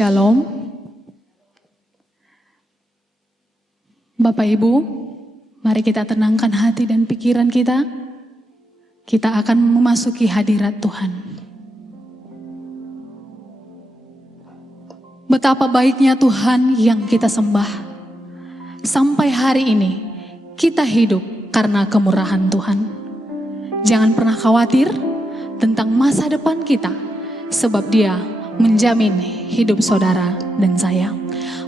Shalom. Bapak Ibu, mari kita tenangkan hati dan pikiran kita. Kita akan memasuki hadirat Tuhan. Betapa baiknya Tuhan yang kita sembah. Sampai hari ini kita hidup karena kemurahan Tuhan. Jangan pernah khawatir tentang masa depan kita, sebab Dia menjamin hidup saudara dan saya.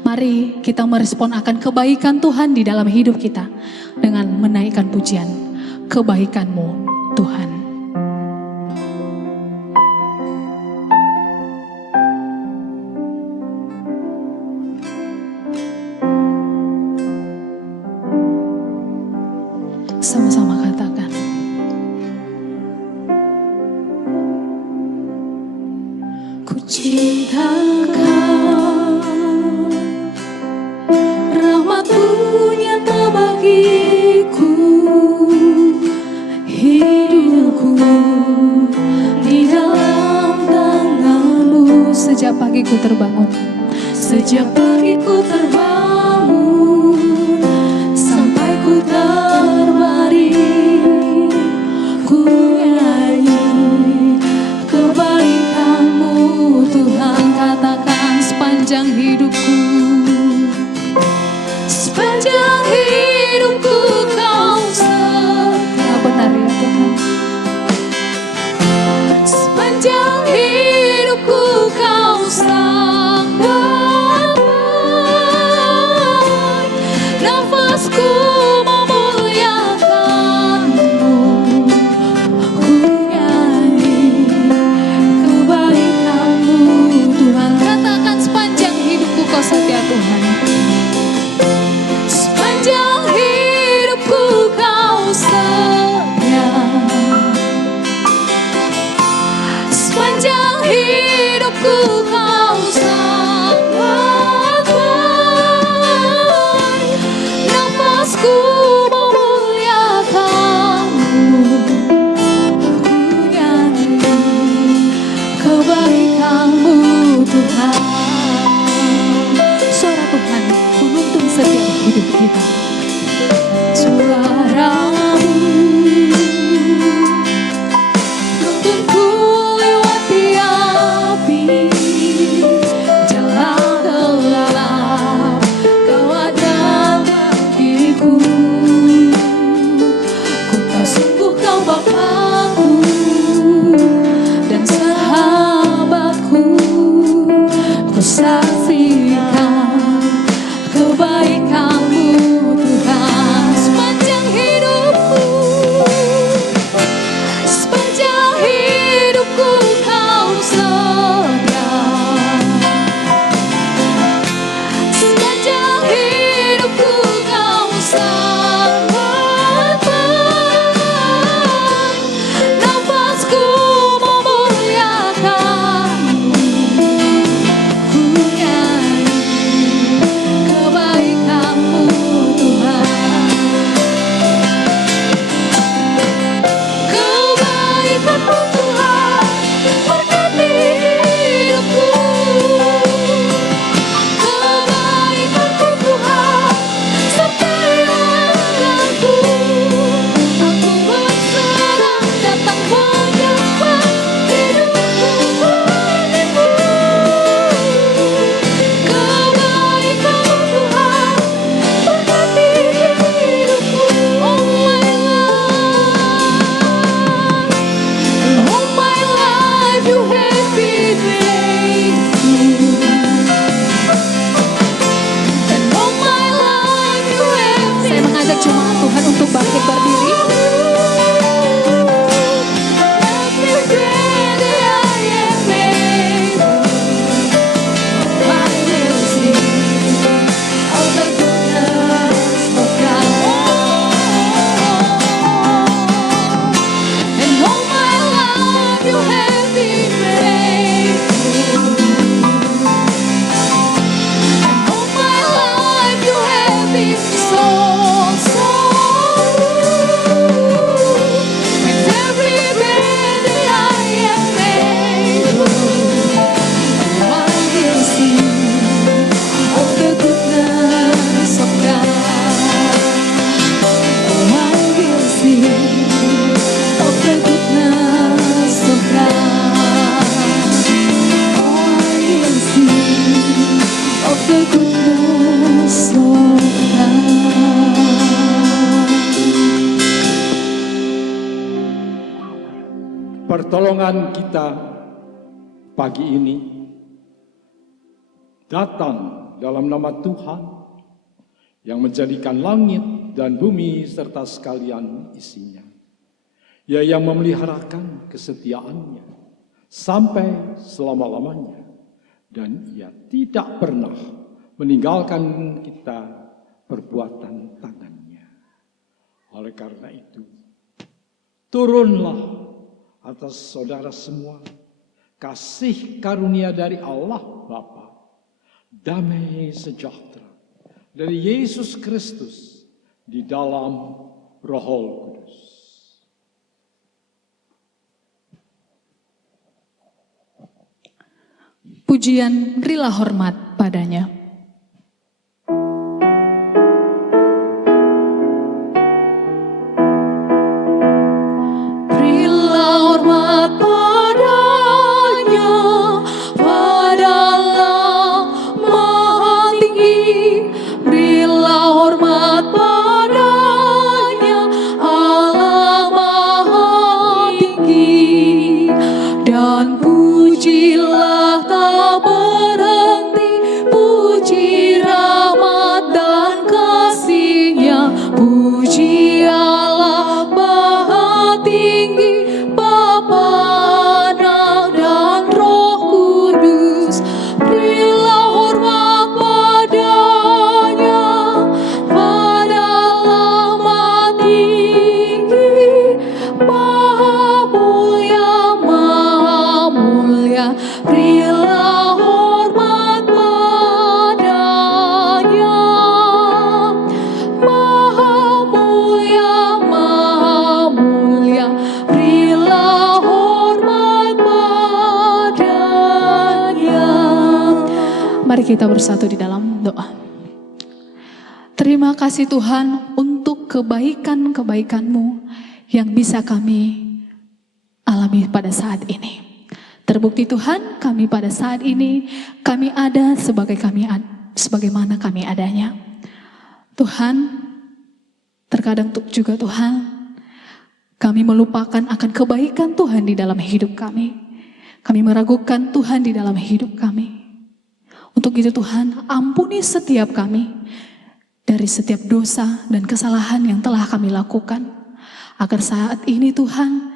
Mari kita merespon akan kebaikan Tuhan di dalam hidup kita dengan menaikkan pujian, kebaikan-Mu Tuhan. Sama-sama katakan. Ku cinta Kau, rahmat-Mu nyata bagiku, hidupku di dalam tangan-Mu. Sejak pagi ku terbangun, sejak pagi ku terbangun, sampai ku terbaring, ku nyanyi kebaikan-Mu Tuhan. Katakan sepanjang hidupku, sepanjang hidupku Kau setia. Benar ya Tuhan. Sepanjang hidupku Kau sang damai, nafasku memuliakan-Mu, ku nyanyi kebaikan-Mu Tuhan. Katakan sepanjang hidupku Kau setia Tuhan. Sepanjang hidupku Kau setia. Sepanjang hidupku Kau sang damai, nafasku memuliakan-Mu, ku nyanyi kebaikan-Mu Tuhan. Suara Tuhan menuntun setiap hidup kita. Suara-Mu tuntunku lewati api, jalan gelap, Kau ada bagiku. Ku tahu sungguh Kau Bapa-Ku dan sahabat-Ku. Ku saksikan kebaikan-Mu Tuhan. Sepanjang hidupku, sepanjang hidupku Kau setia. Sepanjang hidupku Kau sang damai, nafasku memuliakan-Mu, ku nyanyi kebaikan-Mu Tuhan. Kebaikan-Mu Tuhan berkati hidupku. Kebaikan-Mu Tuhan sertai langkahku. Aku berserah datang menyembah, hidupku bagimu. Kebaikan-Mu Tuhan berkati hidupku. Oh my life, You have been faithful. And all my life You have been. Saya mengajak jemaat Tuhan untuk bangkit berdiri. Every day that I am able, I will sing of the goodness of God. And all my life You have been faithful. And all my life You have been so, so pertolongan kita pagi ini datang dalam nama Tuhan yang menjadikan langit dan bumi serta sekalian isinya. Ia yang memeliharakan kesetiaannya sampai selama-lamanya, dan ia tidak pernah meninggalkan kita perbuatan tangannya. Oleh karena itu, turunlah atas saudara semua kasih karunia dari Allah Bapa, damai sejahtera dari Yesus Kristus di dalam Roh Kudus. Pujian, berilah hormat padanya. Mari kita bersatu di dalam doa. Terima kasih Tuhan untuk kebaikan-kebaikan-Mu yang bisa kami alami pada saat ini. Terbukti Tuhan, kami pada saat ini kami ada sebagaimana kami adanya. Tuhan, terkadang juga Tuhan, kami melupakan akan kebaikan Tuhan di dalam hidup kami. Kami meragukan Tuhan di dalam hidup kami. Untuk itu Tuhan, ampuni setiap kami dari setiap dosa dan kesalahan yang telah kami lakukan. Agar saat ini Tuhan,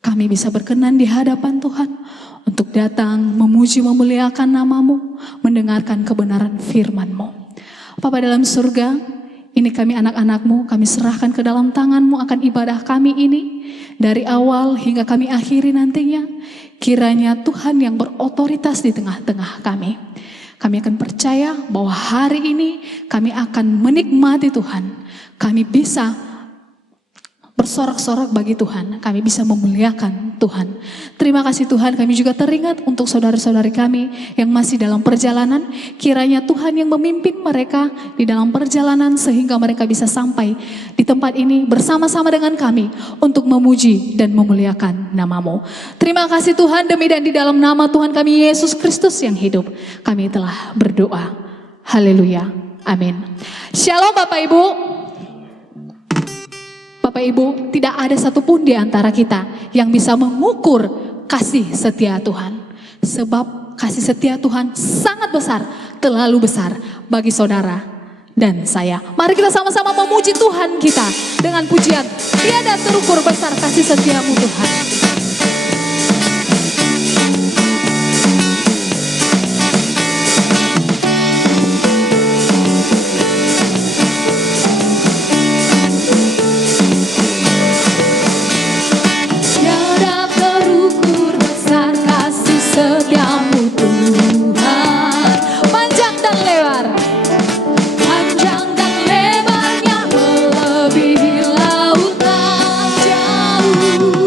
kami bisa berkenan di hadapan Tuhan untuk datang memuji memuliakan nama-Mu, mendengarkan kebenaran firman-Mu. Bapa dalam surga, ini kami anak-anak-Mu, kami serahkan ke dalam tangan-Mu akan ibadah kami ini. Dari awal hingga kami akhiri nantinya, kiranya Tuhan yang berotoritas di tengah-tengah kami. Kami akan percaya bahwa hari ini kami akan menikmati Tuhan. Kami bisa bersorak-sorak bagi Tuhan, kami bisa memuliakan Tuhan. Terima kasih Tuhan, kami juga teringat untuk saudara-saudari kami yang masih dalam perjalanan. Kiranya Tuhan yang memimpin mereka di dalam perjalanan sehingga mereka bisa sampai di tempat ini bersama-sama dengan kami untuk memuji dan memuliakan nama-Mu. Terima kasih Tuhan, demi dan di dalam nama Tuhan kami Yesus Kristus yang hidup, kami telah berdoa. Haleluya. Amin. Shalom Bapak Ibu. Bapak Ibu, tidak ada satupun di antara kita yang bisa mengukur kasih setia Tuhan. Sebab kasih setia Tuhan sangat besar, terlalu besar bagi saudara dan saya. Mari kita sama-sama memuji Tuhan kita dengan pujian. Tiada terukur besar kasih setiamu Tuhan. Setiamu Tuhan, panjang dan lebar, panjang dan lebarnya melebihi lautan jauh.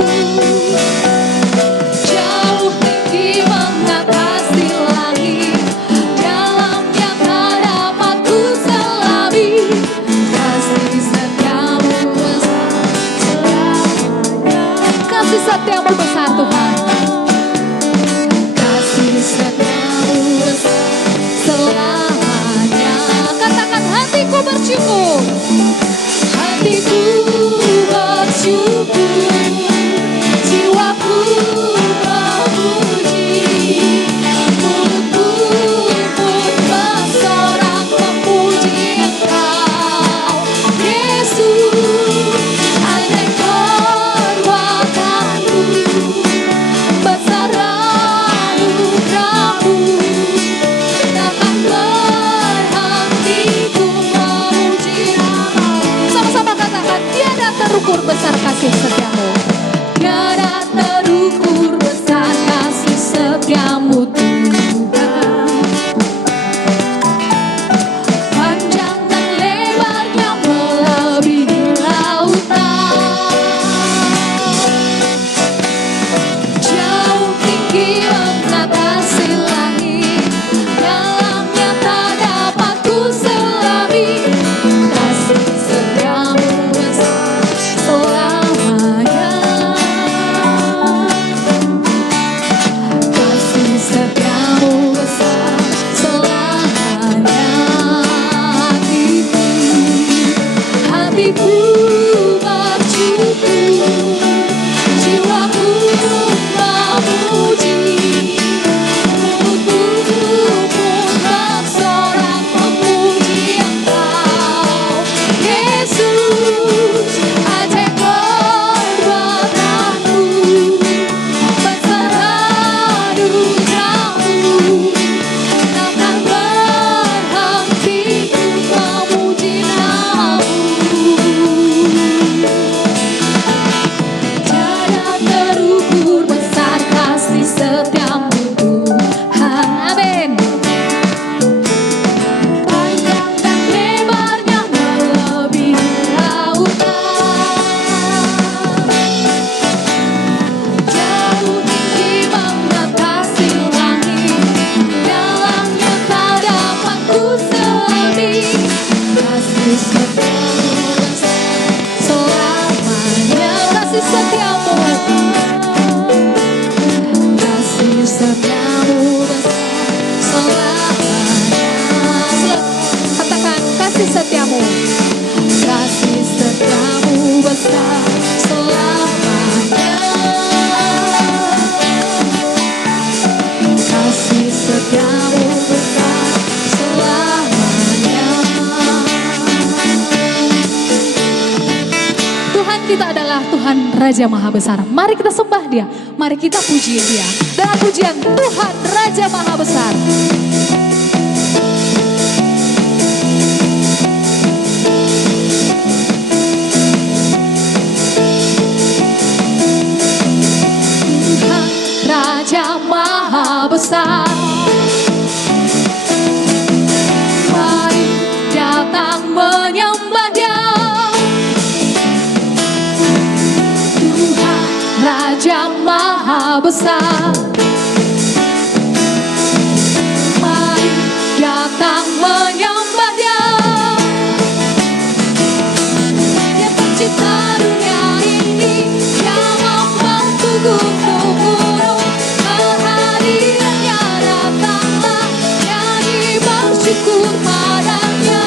hatiku bersyukur, jiwaku memuji, mulutku pun bersorak memuji Engkau, Yesus. Ajaib perbuatanmu, besar anugerahmu, takkan berhenti memuji namamu. Tiada terukur besar kasih setiamu Tuhan. Amin. Panjang dan lebarnya melebihi lautan, jauh tinggi mengatasi langit, dalamnya tak dapat ku selami. Kasih setiamu selamanya, kasih setiamu, kasih setiamu selamanya. Katakan kasih setiamu, kasih setiamu besar selamanya, kasih setiamu besar selamanya. Tuhan kita adalah Tuhan Raja Maha Besar. Mari kita sembah Dia, mari kita puji Dia dengan pujian Tuhan Raja Maha Besar. Tuhan Raja Maha Besar, mari datang menyembah Dia. Tuhan Raja Maha Besar, mari datang menyembah Dia. Dia pencipta dunia ini, yang membantu gunung-gunung, kehadirannya datanglah, nyanyi bersyukur padanya.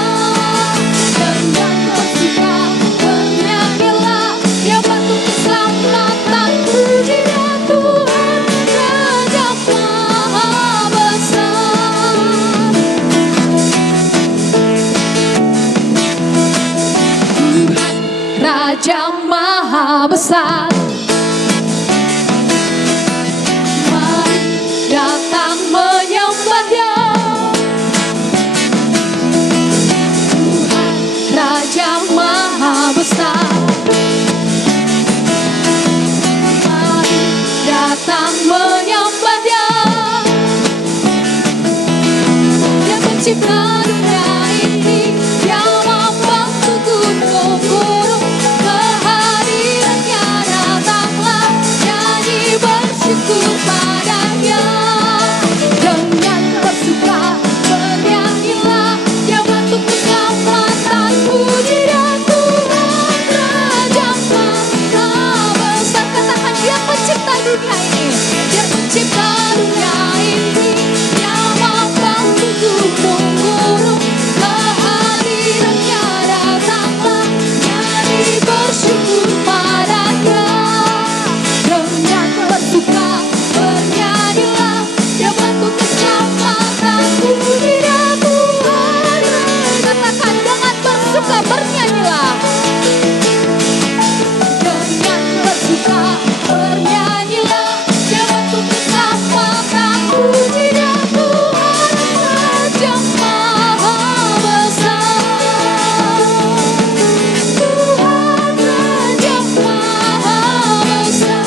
Dengan bersuka bernyanyilah, Dia batu keselamatan, puji dia Tuhan Raja Maha Besar. Tuhan Raja Maha Besar, mari datang menyembah Dia. Tuhan Raja Maha Besar, mari datang menyembah Dia. Dia pencipta dunia ini, yang membantu gunung-gunung, kehadirannya datanglah, nyanyi bersyukur padanya. Dengan bersuka bernyanyilah, Dia batu keselamatan, puji dia Tuhan Raja Maha Besar. Katakan Dia pencipta dunia ini, Dia pencipta dunia ini, yang membantu gunung-gunung, kehadirannya datanglah, nyanyi bersyukur padanya. Dengan bersuka bernyanyilah, Dia batu keselamatan, puji dia Tuhan. Katakan dengan bersuka bernyanyilah, dengan bersuka bernyanyilah, Dia batu keselamatan, puji dia Tuhan Raja Maha Besar. Tuhan Raja Maha Besar,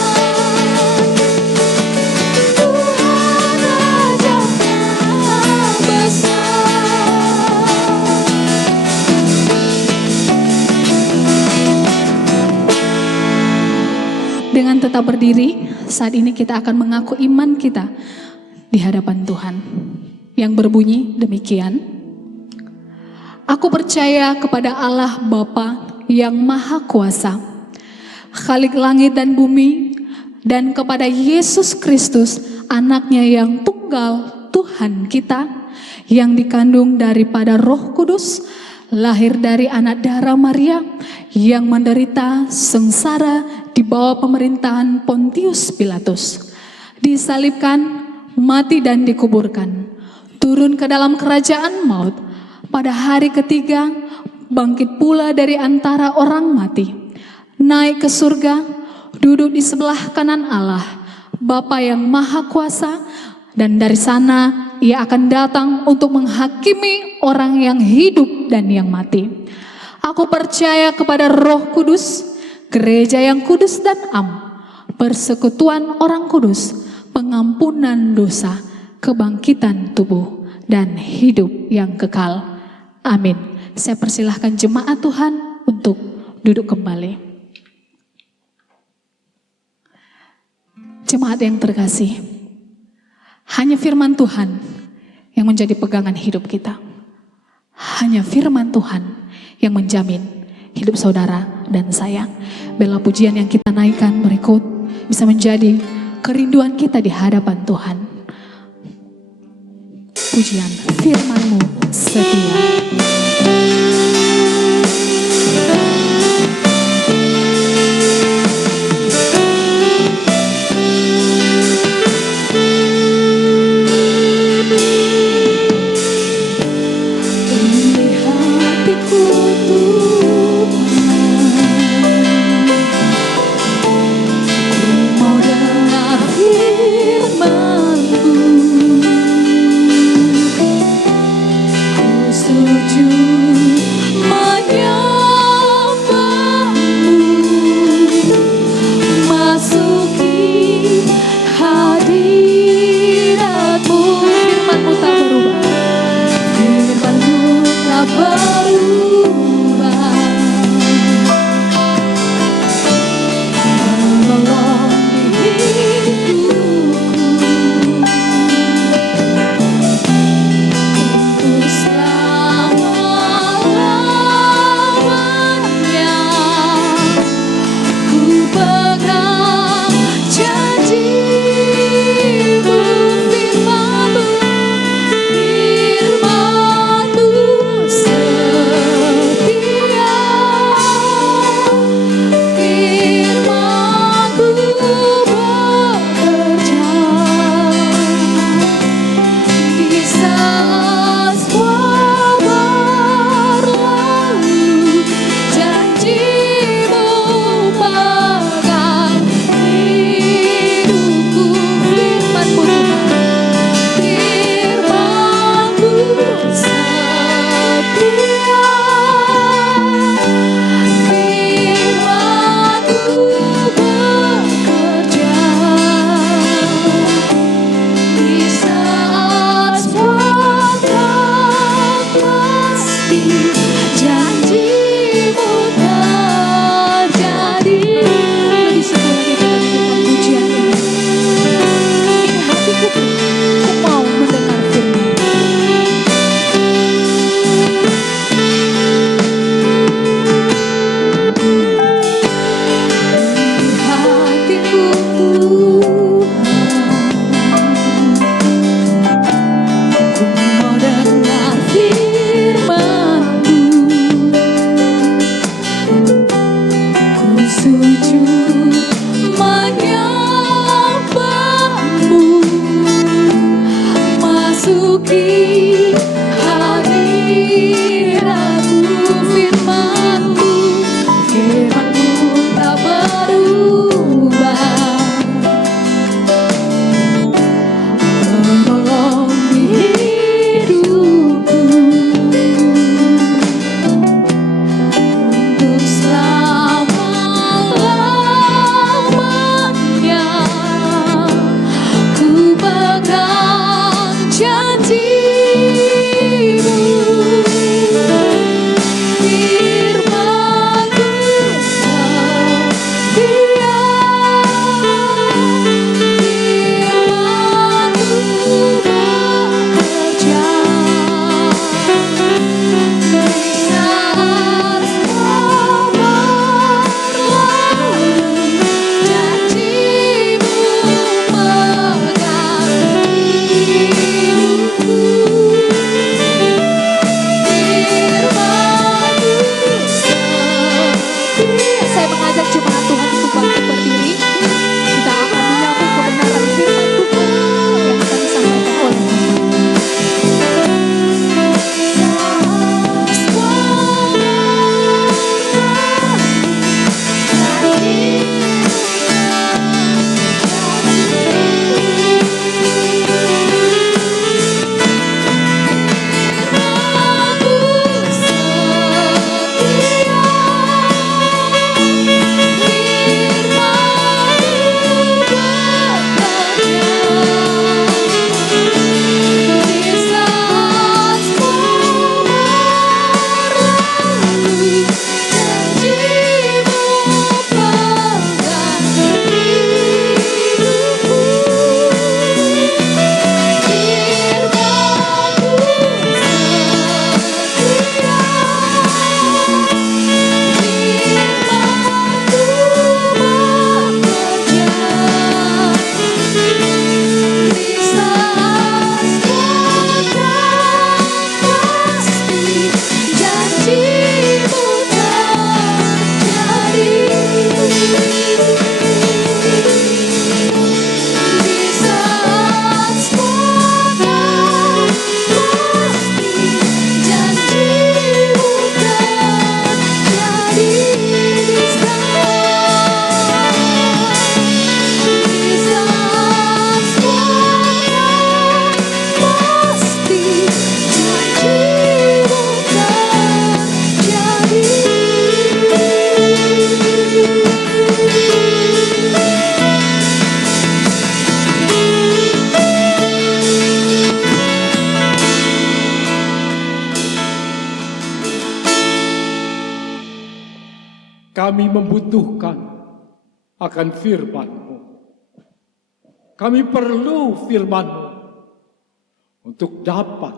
Tuhan Raja Maha Besar. Dengan tetap berdiri, saat ini kita akan mengaku iman kita di hadapan Tuhan, yang berbunyi demikian. Aku percaya kepada Allah Bapa yang Maha Kuasa, Khalik langit dan bumi, dan kepada Yesus Kristus, anaknya yang tunggal, Tuhan kita, yang dikandung daripada Roh Kudus, lahir dari anak darah Maria yang menderita sengsara di bawah pemerintahan Pontius Pilatus, disalibkan, mati dan dikuburkan, turun ke dalam kerajaan maut, pada hari ketiga bangkit pula dari antara orang mati, naik ke surga, duduk di sebelah kanan Allah, Bapa yang Maha Kuasa, dan dari sana Ia akan datang untuk menghakimi orang yang hidup dan yang mati. Aku percaya kepada Roh Kudus, gereja yang kudus dan am, persekutuan orang kudus, pengampunan dosa, kebangkitan tubuh, dan hidup yang kekal. Amin. Saya persilahkan jemaat Tuhan untuk duduk kembali. Jemaat yang terkasih, hanya firman Tuhan yang menjadi pegangan hidup kita. Hanya firman Tuhan yang menjamin hidup saudara dan saya. Bela pujian yang kita naikkan berikut bisa menjadi kerinduan kita di hadapan Tuhan. Pujian firman-Mu setia. Kami membutuhkan akan firman-Mu. Kami perlu firman-Mu untuk dapat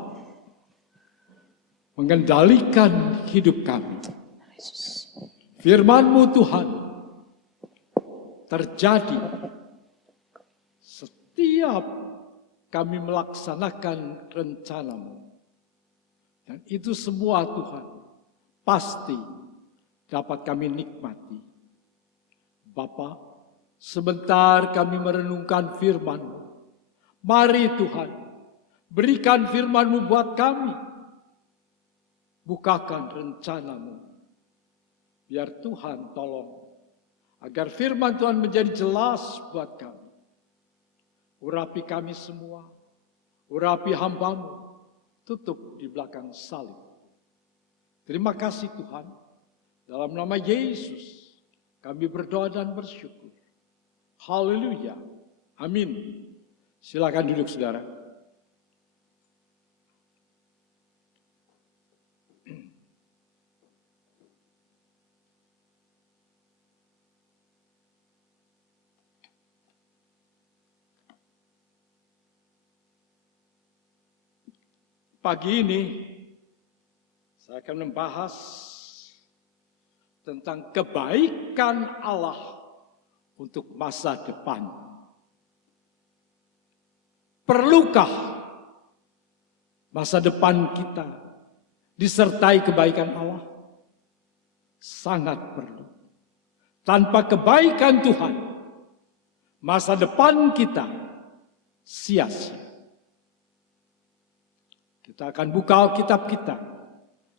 mengendalikan hidup kami. Firman-Mu Tuhan terjadi setiap kami melaksanakan rencana-Mu. Dan itu semua Tuhan pasti dapat kami nikmati. Bapa, sebentar kami merenungkan firman-Mu. Mari Tuhan, berikan firman-Mu buat kami. Bukakan rencana-Mu. Biar Tuhan tolong, agar firman Tuhan menjadi jelas buat kami. Urapi kami semua, urapi hamba-Mu, tutup di belakang salib. Terima kasih Tuhan. Dalam nama Yesus, kami berdoa dan bersyukur. Haleluya. Amin. Silakan duduk saudara. Pagi ini, saya akan membahas tentang kebaikan Allah untuk masa depan. Perlukah masa depan kita disertai kebaikan Allah? Sangat perlu. Tanpa kebaikan Tuhan, masa depan kita sia-sia. Kita akan buka Alkitab kita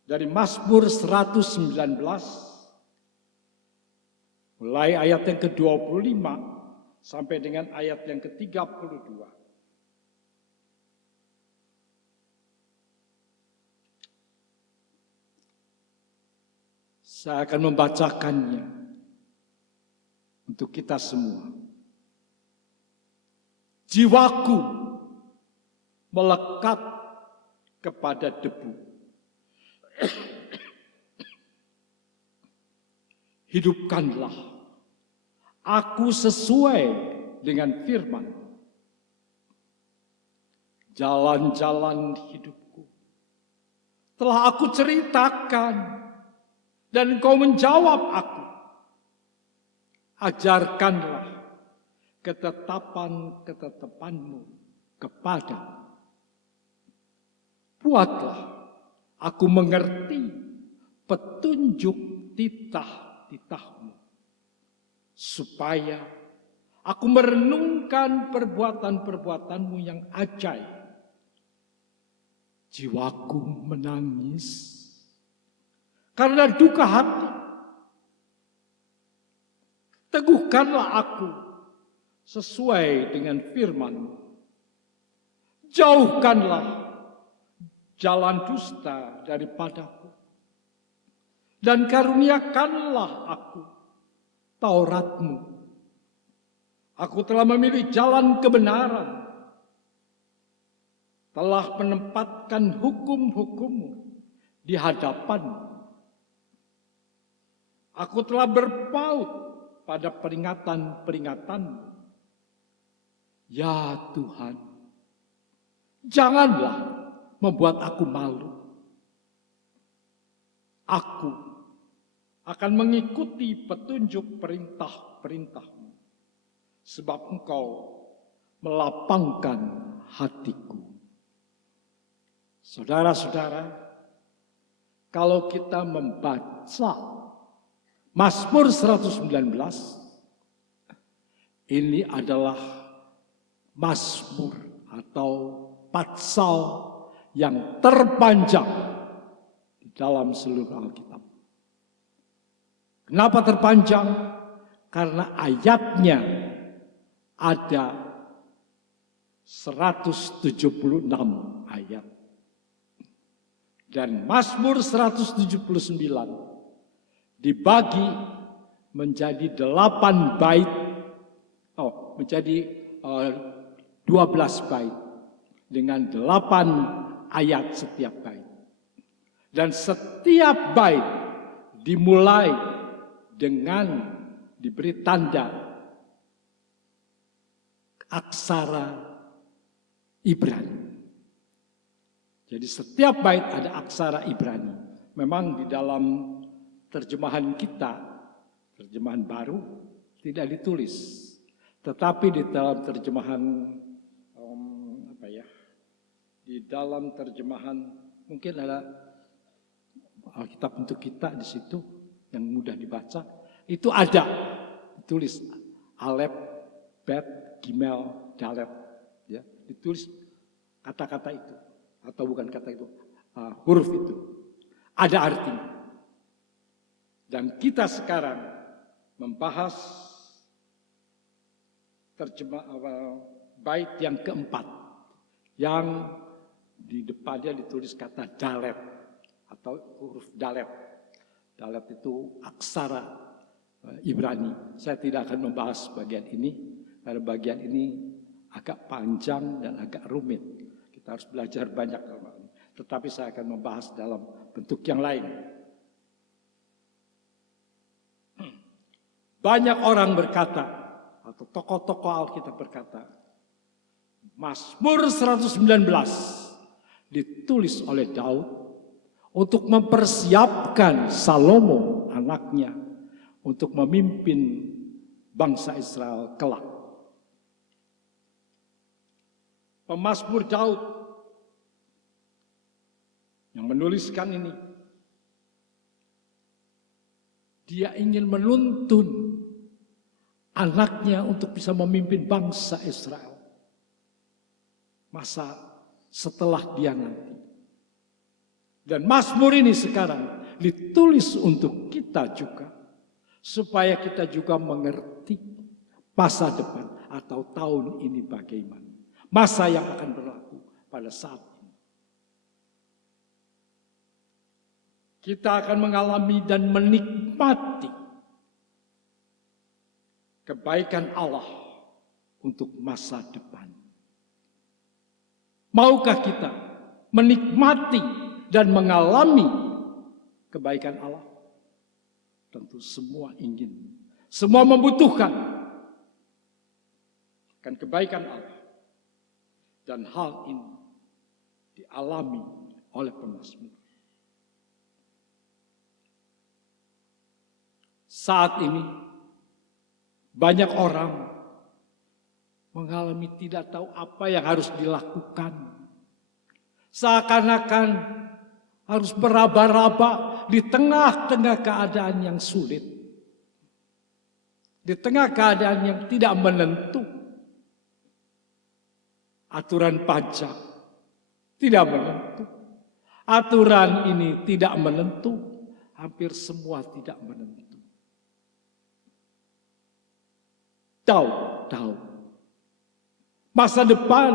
dari Mazmur 119. Mulai ayat yang ke-25 sampai dengan ayat yang ke-32. Saya akan membacakannya untuk kita semua. Jiwaku melekat kepada debu. Hidupkanlah aku sesuai dengan firman. Jalan-jalan hidupku telah aku ceritakan dan Engkau menjawab aku. Ajarkanlah ketetapan-ketetapan-Mu kepadaku. Buatlah aku mengerti petunjuk titah-titah-Mu, supaya aku merenungkan perbuatan-perbuatan-Mu yang ajaib. Jiwaku menangis karena duka hati. Teguhkanlah aku sesuai dengan firman-Mu. Jauhkanlah jalan dusta daripadaku. Dan karuniakanlah aku Taurat-Mu. Aku telah memilih jalan kebenaran, telah menempatkan hukum-hukum-Mu di hadapan-Mu. Aku telah berpaut pada peringatan-peringatan-Mu. Ya Tuhan, janganlah membuat aku malu. Aku akan mengikuti petunjuk perintah-perintah-Mu, sebab Engkau melapangkan hatiku. Saudara-saudara, kalau kita membaca Mazmur 119, ini adalah Mazmur atau pasal yang terpanjang di dalam seluruh Alkitab. Kenapa terpanjang? Karena ayatnya ada 176 ayat. Dan Mazmur 179 dibagi menjadi 8 bait, menjadi 12 bait dengan 8 ayat setiap bait. Dan setiap bait dimulai dengan diberi tanda aksara Ibrani. Jadi setiap bait ada aksara Ibrani. Memang di dalam terjemahan kita, terjemahan baru, tidak ditulis. Tetapi di dalam terjemahan, di dalam terjemahan mungkin ada Alkitab untuk kita di situ yang mudah dibaca. Itu ada ditulis Alef, Bet, Gimel, Dalet. Ya, ditulis kata-kata itu. Atau bukan kata itu, huruf itu. Ada artinya. Dan kita sekarang membahas bait yang keempat. Yang di depannya ditulis kata Dalet. Atau huruf Dalet. Dalet itu aksara Ibrani. Saya tidak akan membahas bagian ini. Karena bagian ini agak panjang dan agak rumit. Kita harus belajar banyak. Tetapi saya akan membahas dalam bentuk yang lain. Banyak orang berkata, atau tokoh-tokoh Alkitab berkata, Mazmur 119 ditulis oleh Daud untuk mempersiapkan Salomo anaknya untuk memimpin bangsa Israel kelak. Pemazmur Daud yang menuliskan ini, dia ingin menuntun anaknya untuk bisa memimpin bangsa Israel masa setelah dia nanti. Dan Mazmur ini sekarang ditulis untuk kita juga, supaya kita juga mengerti masa depan atau tahun ini bagaimana. Masa yang akan berlaku pada saat ini. Kita akan mengalami dan menikmati kebaikan Allah untuk masa depan. Maukah kita menikmati dan mengalami kebaikan Allah? Tentu semua ingin. Semua membutuhkan akan kebaikan Allah. Dan hal ini dialami oleh pemazmur. Saat ini banyak orang mengalami tidak tahu apa yang harus dilakukan. Seakan-akan harus beraba-raba di tengah-tengah keadaan yang sulit. Di tengah keadaan yang tidak menentu. Aturan pajak tidak menentu. Aturan ini tidak menentu. Hampir semua tidak menentu. Tahu. Masa depan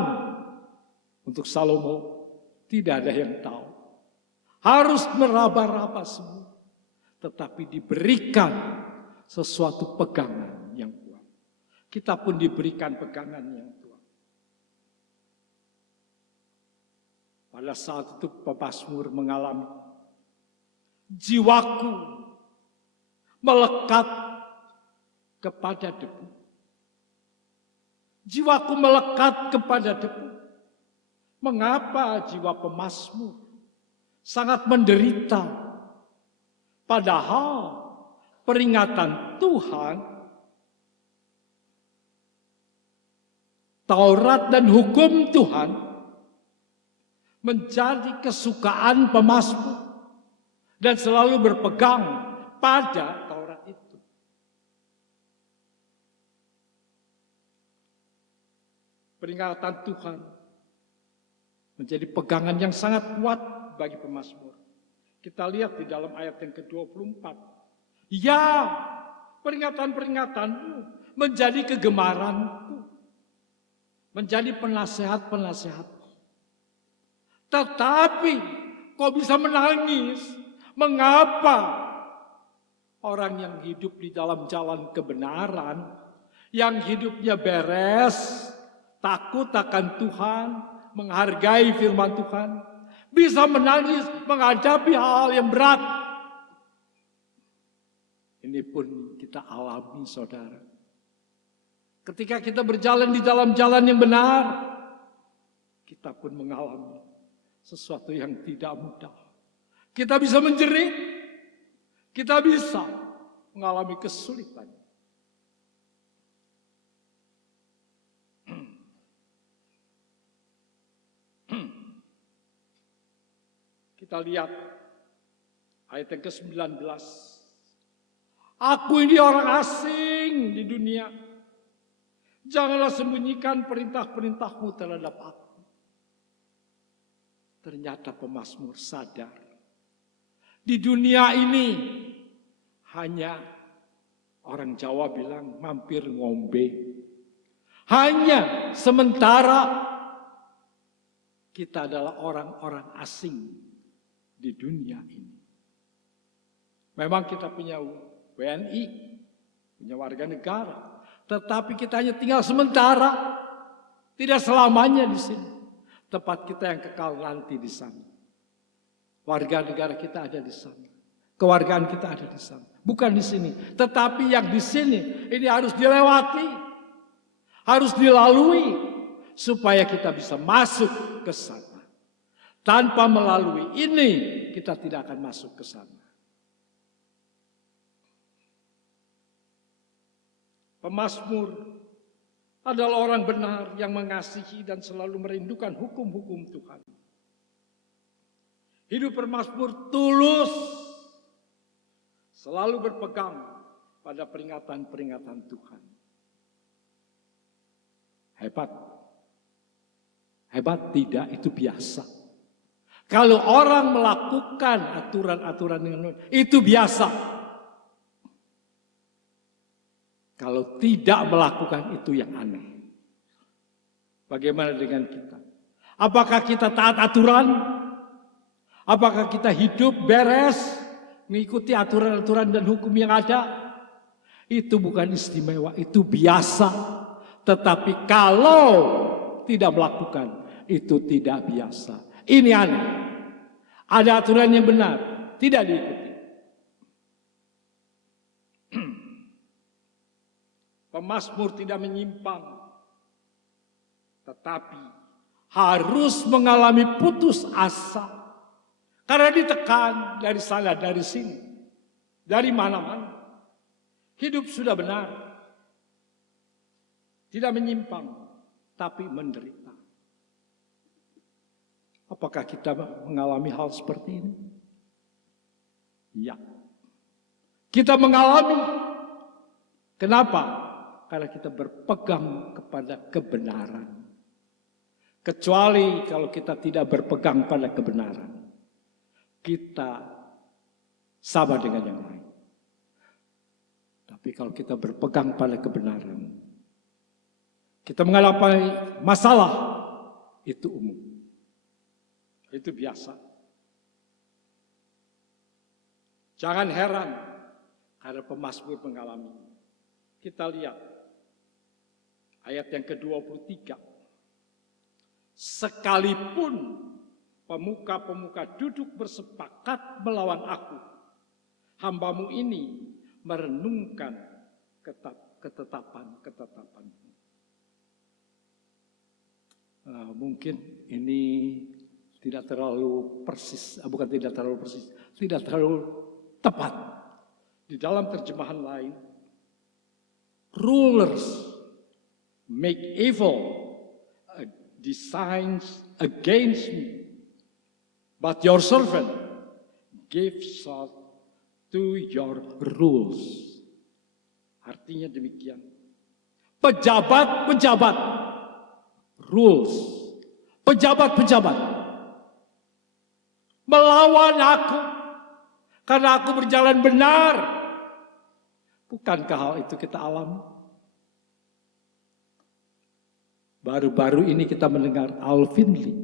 untuk Salomo tidak ada yang tahu. Harus meraba-raba semua. Tetapi diberikan sesuatu pegangan yang kuat. Kita pun diberikan pegangan yang kuat. Pada saat itu pemazmur mengalami jiwaku melekat kepada debu. Jiwaku melekat kepada debu. Mengapa jiwa pemazmur sangat menderita? Padahal peringatan Tuhan, Taurat dan hukum Tuhan menjadi kesukaan pemazmur dan selalu berpegang pada Taurat itu. Peringatan Tuhan menjadi pegangan yang sangat kuat bagi pemazmur. Kita lihat di dalam ayat yang ke-24. Ya, peringatan-peringatanmu menjadi kegemaranku, menjadi penasehat-penasehatku. Tetapi kau bisa menangis. Mengapa orang yang hidup di dalam jalan kebenaran, yang hidupnya beres, takut akan Tuhan, menghargai firman Tuhan, bisa menangis menghadapi hal yang berat? Ini pun kita alami, saudara. Ketika kita berjalan di dalam jalan yang benar, kita pun mengalami sesuatu yang tidak mudah. Kita bisa menjerit, kita bisa mengalami kesulitan. Kita lihat ayat yang ke-19. Aku ini orang asing di dunia. Janganlah sembunyikan perintah-perintahmu terhadap aku. Ternyata pemazmur sadar. Di dunia ini hanya, orang Jawa bilang, mampir ngombe. Hanya sementara kita adalah orang-orang asing di dunia ini. Memang kita punya WNI, punya warga negara, tetapi kita hanya tinggal sementara, tidak selamanya di sini. Tempat kita yang kekal nanti di sana. Warga negara kita ada di sana, kewargaan kita ada di sana, bukan di sini. Tetapi yang di sini ini harus dilewati, harus dilalui, supaya kita bisa masuk ke sana. Tanpa melalui ini, kita tidak akan masuk ke sana. Pemazmur adalah orang benar yang mengasihi dan selalu merindukan hukum-hukum Tuhan. Hidup pemazmur tulus, selalu berpegang pada peringatan-peringatan Tuhan. Hebat. Hebat tidak, itu biasa. Kalau orang melakukan aturan-aturan itu biasa. Kalau tidak melakukan itu yang aneh. Bagaimana dengan kita? Apakah kita taat aturan? Apakah kita hidup beres, mengikuti aturan-aturan dan hukum yang ada? Itu bukan istimewa, itu biasa. Tetapi kalau tidak melakukan, itu tidak biasa. Ini aneh. Ada aturan yang benar, tidak diikuti. Pemazmur tidak menyimpang, tetapi harus mengalami putus asa. Karena ditekan dari sana, dari sini, dari mana-mana. Hidup sudah benar. Tidak menyimpang, tapi menderita. Apakah kita mengalami hal seperti ini? Ya. Kita mengalami. Kenapa? Karena kita berpegang kepada kebenaran. Kecuali kalau kita tidak berpegang pada kebenaran, kita sama dengan yang lain. Tapi kalau kita berpegang pada kebenaran, kita menghadapi masalah, itu umum. Itu biasa. Jangan heran karena pemazmur mengalami. Kita lihat ayat yang ke-23. Sekalipun pemuka-pemuka duduk bersepakat melawan aku, hambamu ini merenungkan ketetapan-ketetapanmu. Mungkin ini tidak terlalu persis, tidak terlalu tepat. Di dalam terjemahan lain, rulers make evil designs against me, but your servant gives thought to your rules. Artinya demikian. Pejabat-pejabat, rules, pejabat-pejabat melawan aku karena aku berjalan benar Bukankah hal itu kita alami? Baru-baru ini kita mendengar Alvin Lee.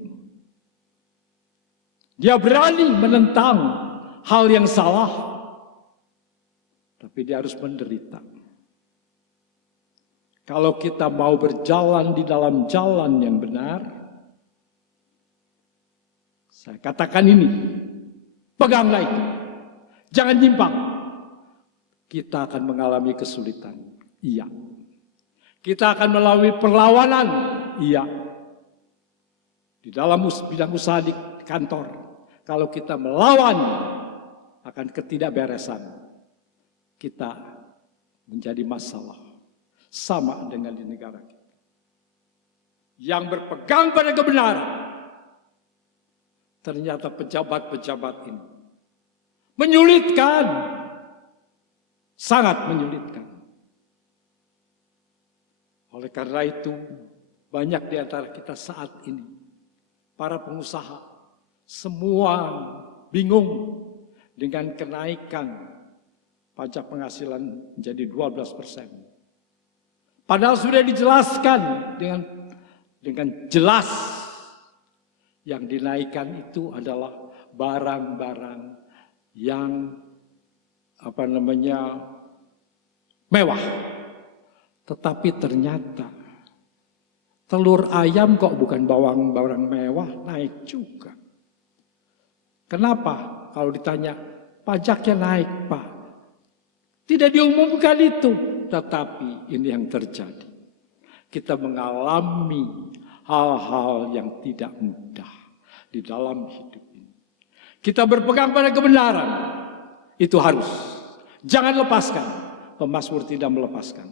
Dia berani menentang hal yang salah, tapi dia harus menderita. Kalau kita mau berjalan di dalam jalan yang benar, saya katakan ini, peganglah itu, jangan nyimpang. Kita akan mengalami kesulitan, iya. Kita akan melalui perlawanan, iya. Di dalam bidang usaha di kantor, kalau kita melawan akan ketidakberesan, kita menjadi masalah. Sama dengan di negara kita. Yang berpegang pada kebenaran, ternyata pejabat-pejabat ini menyulitkan, sangat menyulitkan. Oleh karena itu, banyak di antara kita saat ini, para pengusaha, semua bingung dengan kenaikan pajak penghasilan menjadi 12%. Padahal sudah dijelaskan dengan jelas yang dinaikkan itu adalah barang-barang yang mewah. Tetapi ternyata telur ayam kok bukan barang mewah, naik juga. Kenapa? Kalau ditanya, pajaknya naik, Pak. Tidak diumumkan itu, tetapi ini yang terjadi. Kita mengalami hal-hal yang tidak mudah di dalam hidup ini. Kita berpegang pada kebenaran, itu harus. Jangan lepaskan, pemazmur tidak melepaskan.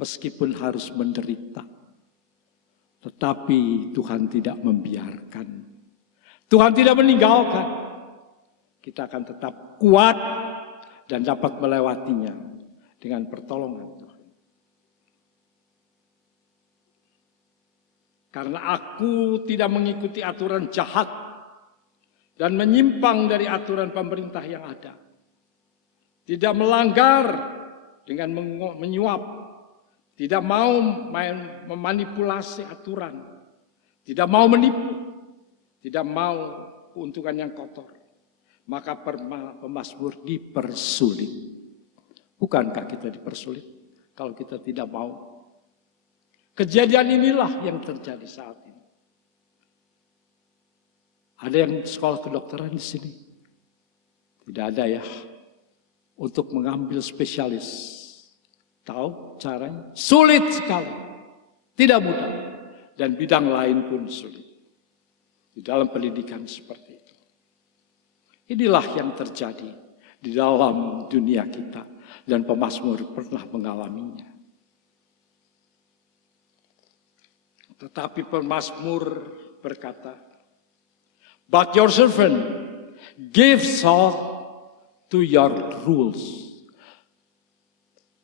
Meskipun harus menderita, tetapi Tuhan tidak membiarkan. Tuhan tidak meninggalkan. Kita akan tetap kuat dan dapat melewatinya dengan pertolongan Tuhan. Karena aku tidak mengikuti aturan jahat dan menyimpang dari aturan pemerintah yang ada. Tidak melanggar dengan menyuap, tidak mau memanipulasi aturan, tidak mau menipu, tidak mau keuntungan yang kotor. Maka pemazmur dipersulit. Bukankah kita dipersulit kalau kita tidak mau? Kejadian inilah yang terjadi saat ini. Ada yang sekolah kedokteran di sini? Tidak ada ya. Untuk mengambil spesialis. Tahu caranya? Sulit sekali. Tidak mudah. Dan bidang lain pun sulit. Di dalam pendidikan seperti itu. Inilah yang terjadi di dalam dunia kita. Dan pemazmur pernah mengalaminya. Tetapi pemazmur berkata, "But your servant gives thought to your rules."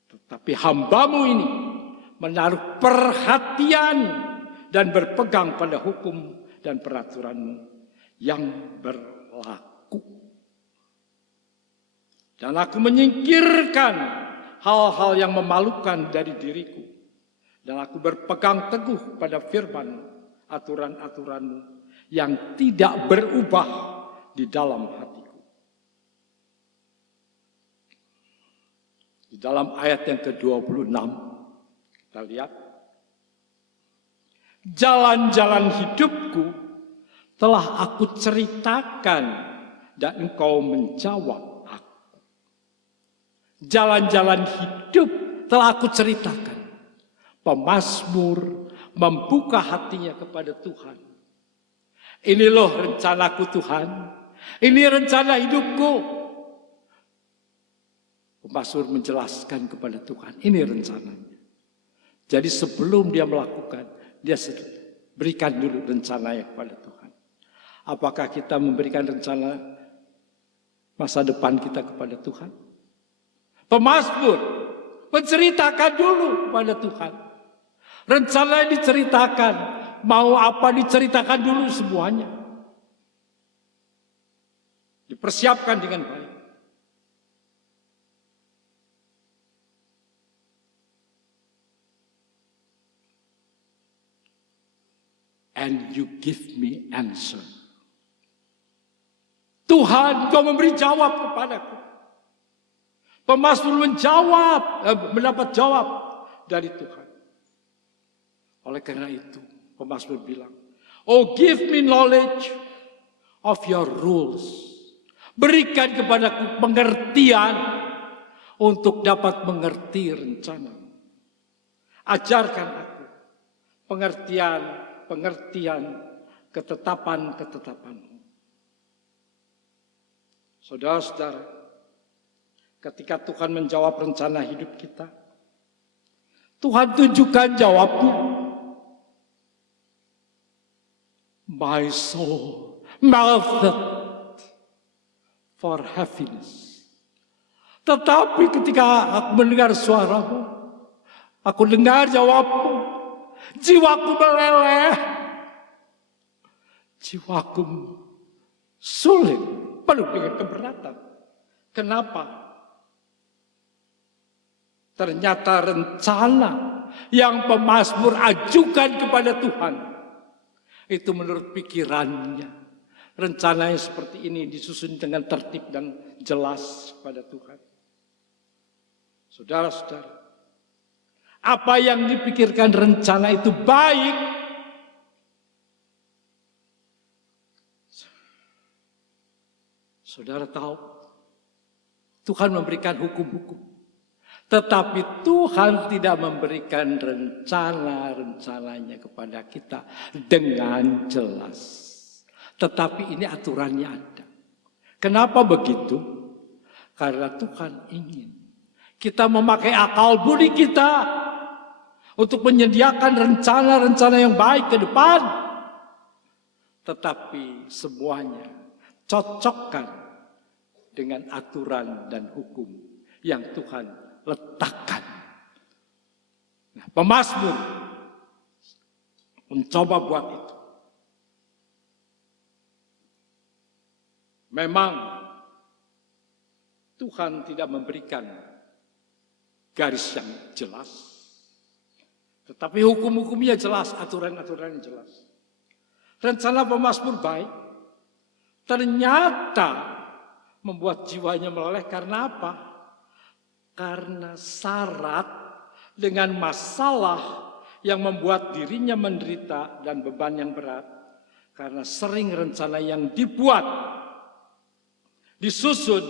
Tetapi hambamu ini menaruh perhatian dan berpegang pada hukum dan peraturanmu yang berlaku. Dan aku menyingkirkan hal-hal yang memalukan dari diriku. Dan aku berpegang teguh pada firman aturan-aturanmu yang tidak berubah di dalam hatiku. Di dalam ayat yang ke-26 kita lihat, jalan-jalan hidupku telah aku ceritakan dan engkau menjawab aku. Jalan-jalan hidup telah aku ceritakan. Pemazmur membuka hatinya kepada Tuhan. Ini loh rencanaku Tuhan. Ini rencana hidupku. Pemazmur menjelaskan kepada Tuhan. Ini rencananya. Jadi sebelum dia melakukan, dia berikan dulu rencananya kepada Tuhan. Apakah kita memberikan rencana masa depan kita kepada Tuhan? Pemazmur menceritakan dulu kepada Tuhan. Rencana yang diceritakan, mau apa diceritakan dulu semuanya. Dipersiapkan dengan baik. and you give me answer. Tuhan, Kau memberi jawab kepadaku. Pemazmur mendapat jawab dari Tuhan. Oleh karena itu, pemazmur bilang, oh, give me knowledge of your rules. Berikan kepadaku pengertian untuk dapat mengerti rencana. Ajarkan aku pengertian ketetapan-ketetapan-Mu. Saudara-saudara, ketika Tuhan menjawab rencana hidup kita, Tuhan tunjukkan jawabnya. My soul melted for happiness. Tetapi ketika aku mendengar suaramu, aku dengar jawabmu, jiwaku meleleh. Jiwaku sulit, penuh dengan keberatan. Kenapa? Ternyata rencana yang pemazmur ajukan kepada Tuhan, itu menurut pikirannya. Rencananya seperti ini, disusun dengan tertib dan jelas pada Tuhan. Saudara-saudara, apa yang dipikirkan rencana itu baik, saudara tahu, Tuhan memberikan hukum-hukum. Tetapi Tuhan tidak memberikan rencana-rencananya kepada kita dengan jelas. Tetapi ini aturannya ada. Kenapa begitu? Karena Tuhan ingin kita memakai akal budi kita untuk menyediakan rencana-rencana yang baik ke depan. Tetapi semuanya cocokkan dengan aturan dan hukum yang Tuhan letakkan. Nah, pemazmur mencoba buat itu. Memang Tuhan tidak memberikan garis yang jelas, tetapi hukum-hukumnya jelas, aturan-aturannya jelas. Rencana pemazmur baik, ternyata membuat jiwanya meleleh. Karena apa? Karena syarat dengan masalah yang membuat dirinya menderita dan beban yang berat. Karena sering rencana yang dibuat, disusun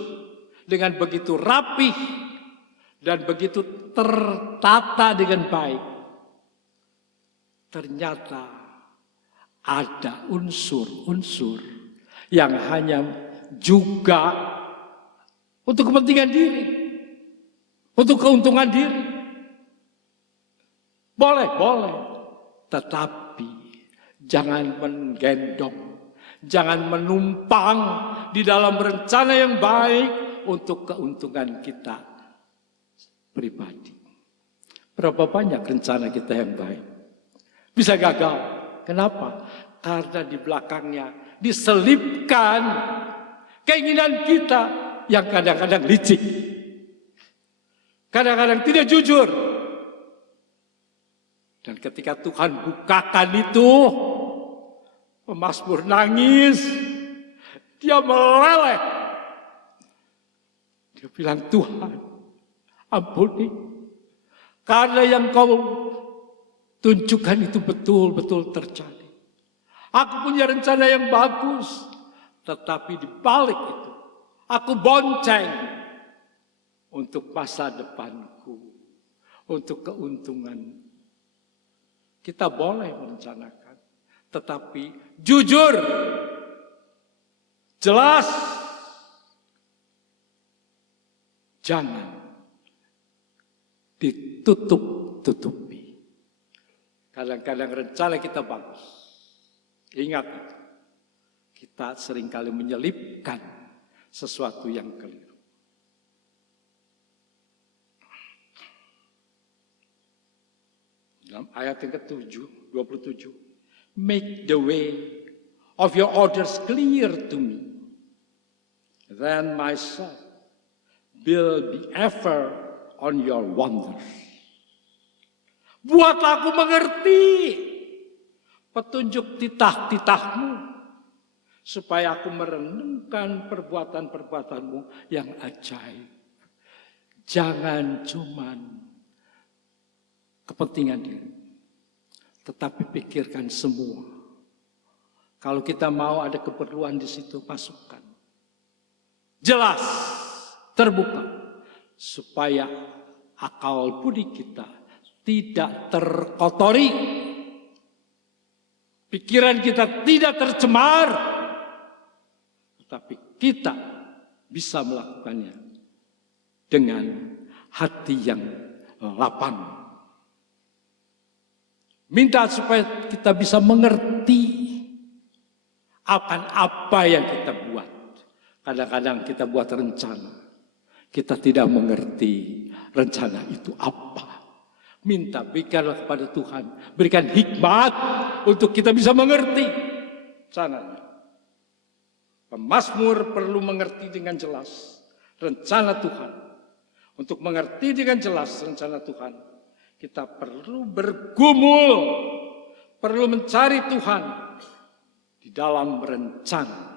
dengan begitu rapih dan begitu tertata dengan baik. Ternyata ada unsur-unsur yang hanya juga untuk kepentingan diri, untuk keuntungan diri. Boleh, tetapi jangan menggendong, jangan menumpang di dalam rencana yang baik untuk keuntungan kita pribadi. Berapa banyak rencana kita yang baik bisa gagal. Kenapa? Karena di belakangnya diselipkan keinginan kita yang kadang-kadang licik, kadang-kadang tidak jujur. Dan ketika Tuhan bukakan itu, pemazmur nangis, dia meleleh. Dia bilang, Tuhan, ampuni, karena yang Kau tunjukkan itu betul-betul terjadi. Aku punya rencana yang bagus, tetapi di balik itu, aku bonceng untuk masa depanku, untuk keuntungan. Kita boleh merencanakan, tetapi jujur, jelas, jangan ditutup-tutupi. Kadang-kadang rencana kita bagus. Ingat itu. Kita seringkali menyelipkan sesuatu yang keliru. Dalam ayat yang ke-27, make the way of your orders clear to me. Then my soul will be ever on your wonders. Buatlah aku mengerti petunjuk titah-titahmu, supaya aku merenungkan perbuatan-perbuatanmu yang ajaib. Jangan cuman kepentingan diri, tetapi pikirkan semua. Kalau kita mau ada keperluan di situ, masukkan. Jelas, terbuka, supaya akal budi kita tidak terkotori, pikiran kita tidak tercemar, tetapi kita bisa melakukannya dengan hati yang lapang. Minta supaya kita bisa mengerti akan apa yang kita buat. Kadang-kadang kita buat rencana, kita tidak mengerti rencana itu apa. Minta, berikanlah kepada Tuhan, berikan hikmat untuk kita bisa mengerti rencananya. Pemazmur perlu mengerti dengan jelas rencana Tuhan. Untuk mengerti dengan jelas rencana Tuhan, kita perlu bergumul, perlu mencari Tuhan di dalam rencana.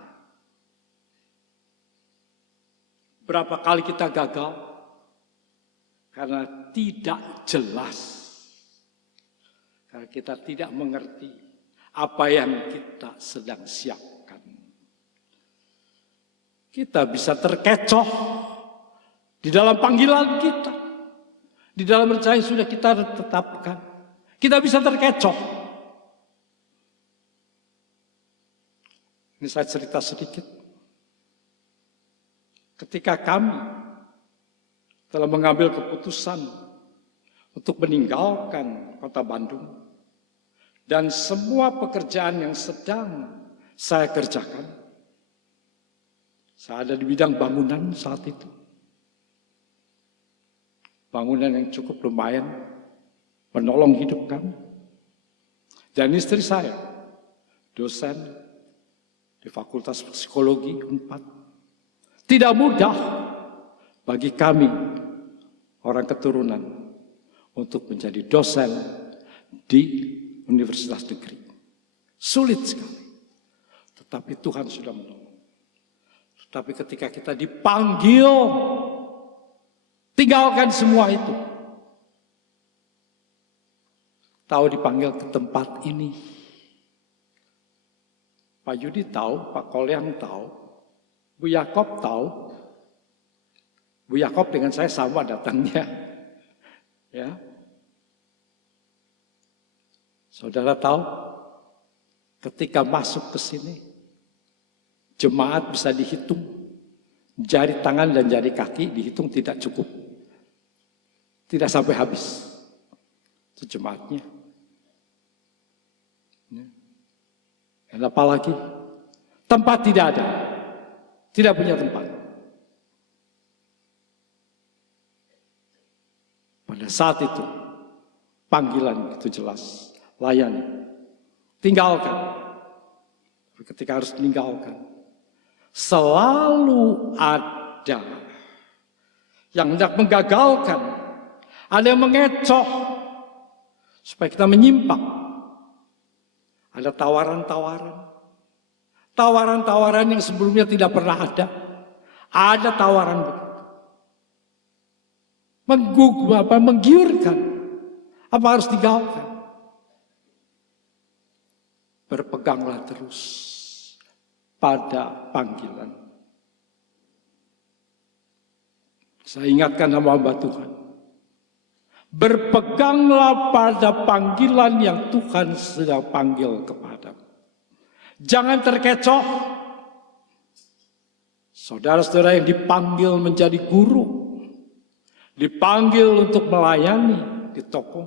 Berapa kali kita gagal karena tidak jelas, karena kita tidak mengerti apa yang kita sedang siapkan. Kita bisa terkecoh di dalam panggilan kita, di dalam rencana yang sudah kita tetapkan. Kita bisa terkecoh. Ini saya cerita sedikit. Ketika kami telah mengambil keputusan untuk meninggalkan kota Bandung dan semua pekerjaan yang sedang saya kerjakan, saya ada di bidang bangunan saat itu. Bangunan yang cukup lumayan menolong hidup kami. Dan istri saya, dosen di Fakultas Psikologi Unpad. Tidak mudah bagi kami, orang keturunan, untuk menjadi dosen di universitas negeri. Sulit sekali. Tetapi Tuhan sudah menolong. Tetapi ketika kita dipanggil, tinggalkan semua itu. Tahu dipanggil ke tempat ini. Pak Yudi tahu, Pak Kolyang tahu, Bu Yakob tahu. Bu Yakob dengan saya sama datangnya. Ya. Saudara tahu, ketika masuk ke sini, jemaat bisa dihitung. Jari tangan dan jari kaki dihitung tidak cukup. Tidak sampai habis. Itu jemaatnya. Dan apalagi, tempat tidak ada. Tidak punya tempat. Pada saat itu, panggilan itu jelas. Layani. Tinggalkan. Tapi ketika harus meninggalkan, selalu ada yang hendak menggagalkan. Ada yang mengecoh. Supaya kita menyimpang. Ada tawaran-tawaran. Tawaran-tawaran yang sebelumnya tidak pernah ada. Ada tawaran begitu. Menggiurkan. Apa harus digaulkan? Berpeganglah terus pada panggilan. Saya ingatkan sama hamba Tuhan. Berpeganglah pada panggilan yang Tuhan sedang panggil kepadamu. Jangan terkecoh. Saudara-saudara yang dipanggil menjadi guru, dipanggil untuk melayani di toko,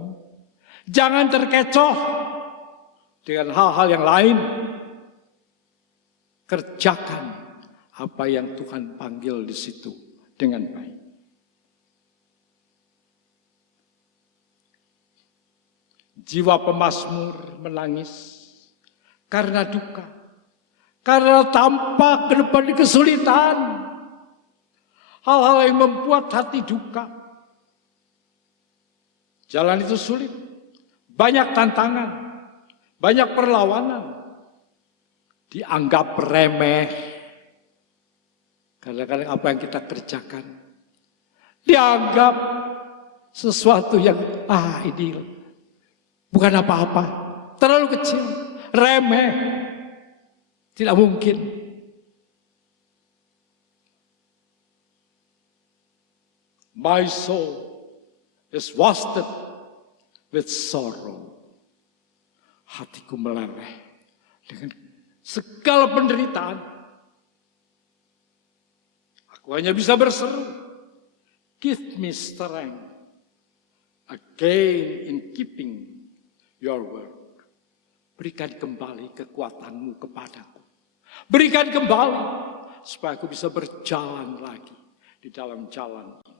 jangan terkecoh dengan hal-hal yang lain. Kerjakan apa yang Tuhan panggil di situ dengan baik. Jiwa pemazmur menangis karena duka, karena tampak ke depan kesulitan, hal-hal yang membuat hati duka. Jalan itu sulit, banyak tantangan, Banyak perlawanan. Dianggap remeh. Kadang-kadang apa yang kita kerjakan dianggap sesuatu yang ini bukan apa-apa, terlalu kecil, remeh, tidak mungkin. My soul is wasted with sorrow. Hatiku meleleh dengan segala penderitaan. Aku hanya bisa berseru, give me strength again in keeping your word. Berikan kembali kekuatanmu kepadaku. Berikan kembali supaya aku bisa berjalan lagi di dalam jalan ini.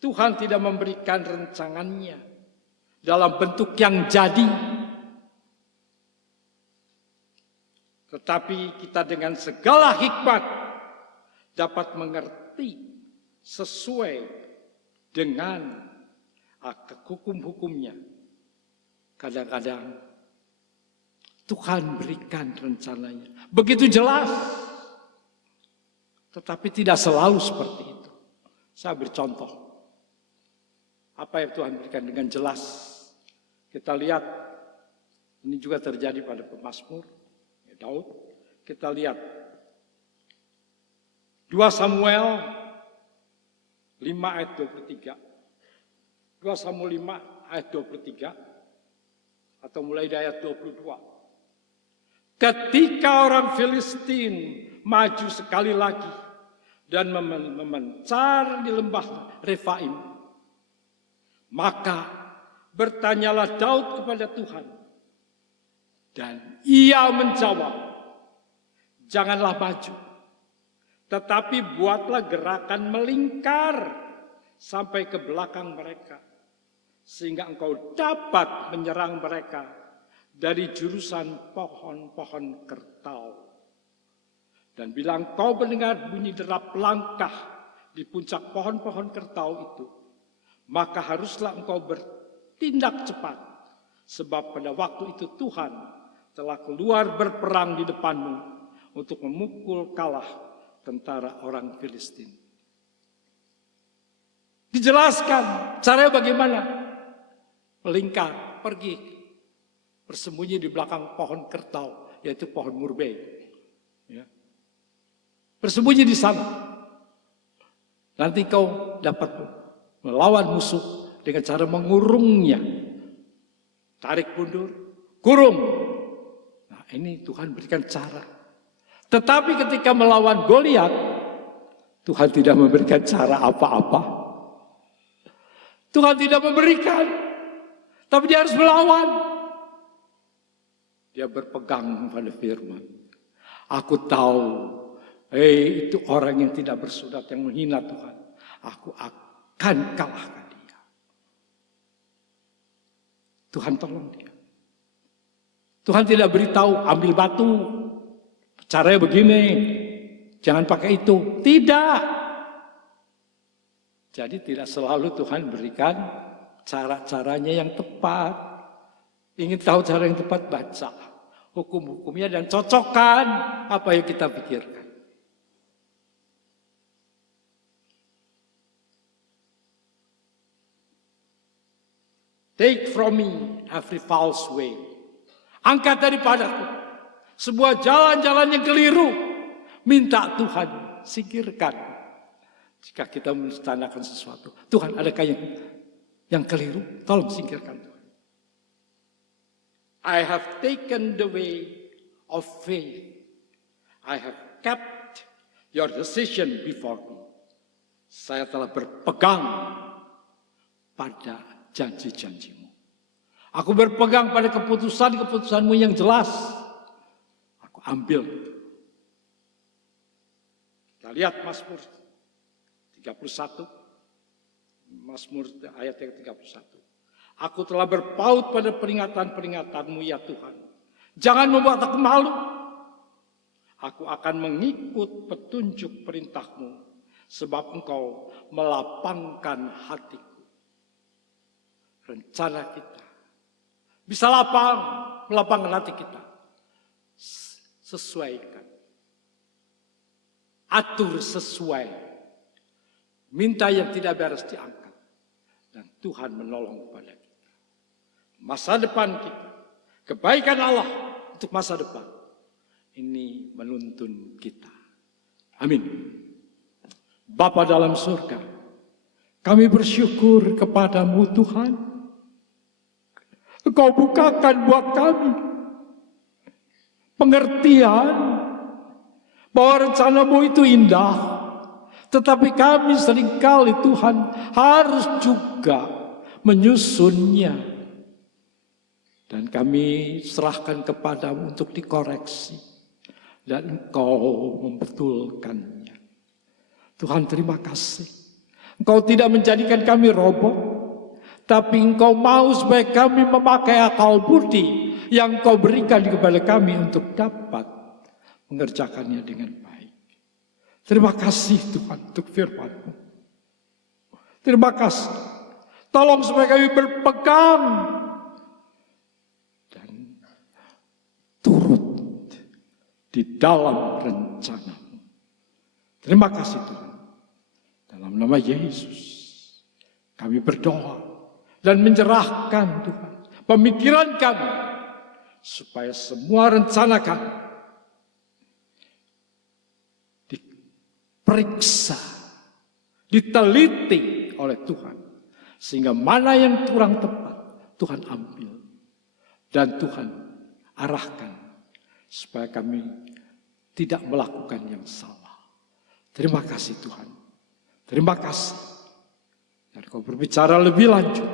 Tuhan tidak memberikan rancangannya dalam bentuk yang jadi. Tetapi kita dengan segala hikmat dapat mengerti sesuai dengan hukum-hukumnya. Kadang-kadang Tuhan berikan rencananya begitu jelas, tetapi tidak selalu seperti itu. Saya bercontoh apa yang Tuhan berikan dengan jelas. Kita lihat ini juga terjadi pada pemazmur Daud. Kita lihat 2 Samuel 5 ayat 23. 2 Samuel 5 ayat 23 atau mulai dari ayat 22. Ketika orang Filistin maju sekali lagi dan memencar di lembah Refaim, maka bertanyalah Daud kepada Tuhan, dan ia menjawab, janganlah maju, tetapi buatlah gerakan melingkar sampai ke belakang mereka, sehingga engkau dapat menyerang mereka dari jurusan pohon-pohon kertau. Dan bila engkau mendengar bunyi derap langkah di puncak pohon-pohon kertau itu, maka haruslah engkau bertindak cepat, sebab pada waktu itu Tuhan telah keluar berperang di depanmu untuk memukul kalah tentara orang Filistin. Dijelaskan caranya bagaimana. Melingkar, pergi, bersembunyi di belakang pohon kertau, yaitu pohon murbei. Ya. Bersembunyi di sana. Nanti kau dapat melawan musuh dengan cara mengurungnya. Tarik mundur, kurung. Nah, ini Tuhan berikan cara. Tetapi ketika melawan Goliat, Tuhan tidak memberikan cara apa-apa. Tuhan tidak memberikan, tapi dia harus melawan. Dia berpegang pada firman. Aku tahu, itu orang yang tidak bersunat, yang menghina Tuhan. Aku akan kalahkan dia. Tuhan tolong dia. Tuhan tidak beritahu, ambil batu, caranya begini, jangan pakai itu. Tidak. Jadi tidak selalu Tuhan berikan cara-caranya yang tepat. Ingin tahu cara yang tepat, baca hukum-hukumnya dan cocokkan apa yang kita pikirkan. Take from me every false way. Angkat daripadaku sebuah jalan-jalan yang keliru. Minta Tuhan singkirkan. Jika kita menstanakan sesuatu, Tuhan adakah yang keliru? Tolong singkirkan Tuhan. I have taken the way of faith. I have kept your decision before me. Saya telah berpegang pada janji-janjimu. Aku berpegang pada keputusan-keputusanmu yang jelas. Aku ambil. Kita lihat Mazmur 31. Mazmur ayat yang 31. Aku telah berpaut pada peringatan-peringatanmu ya Tuhan. Jangan membuat aku malu. Aku akan mengikut petunjuk perintahmu. Sebab engkau melapangkan hatiku. Rencana kita bisa melapangkan hati kita. Sesuaikan. Atur sesuai. Minta yang tidak beres diangkat. Dan Tuhan menolong kepada kita. Masa depan kita. Kebaikan Allah untuk masa depan. Ini menuntun kita. Amin. Bapa dalam surga, kami bersyukur kepadamu Tuhan. Engkau bukakan buat kami pengertian bahwa rencanamu itu indah. Tetapi kami seringkali Tuhan harus juga menyusunnya. Dan kami serahkan kepadamu untuk dikoreksi. Dan Engkau membetulkannya. Tuhan terima kasih. Engkau tidak menjadikan kami robot. Tapi Engkau mau supaya kami memakai akal budi yang Engkau berikan kepada kami untuk dapat mengerjakannya dengan baik. Terima kasih Tuhan untuk firman-Mu. Terima kasih. Tolong supaya kami berpegang dan turut di dalam rencana-Mu. Terima kasih Tuhan. Dalam nama Yesus kami berdoa dan menyerahkan Tuhan pemikiran kami supaya semua rencana kami diperiksa, diteliti oleh Tuhan. Sehingga mana yang kurang tepat Tuhan ambil. Dan Tuhan arahkan supaya kami tidak melakukan yang salah. Terima kasih Tuhan. Terima kasih. Dan Kau berbicara lebih lanjut.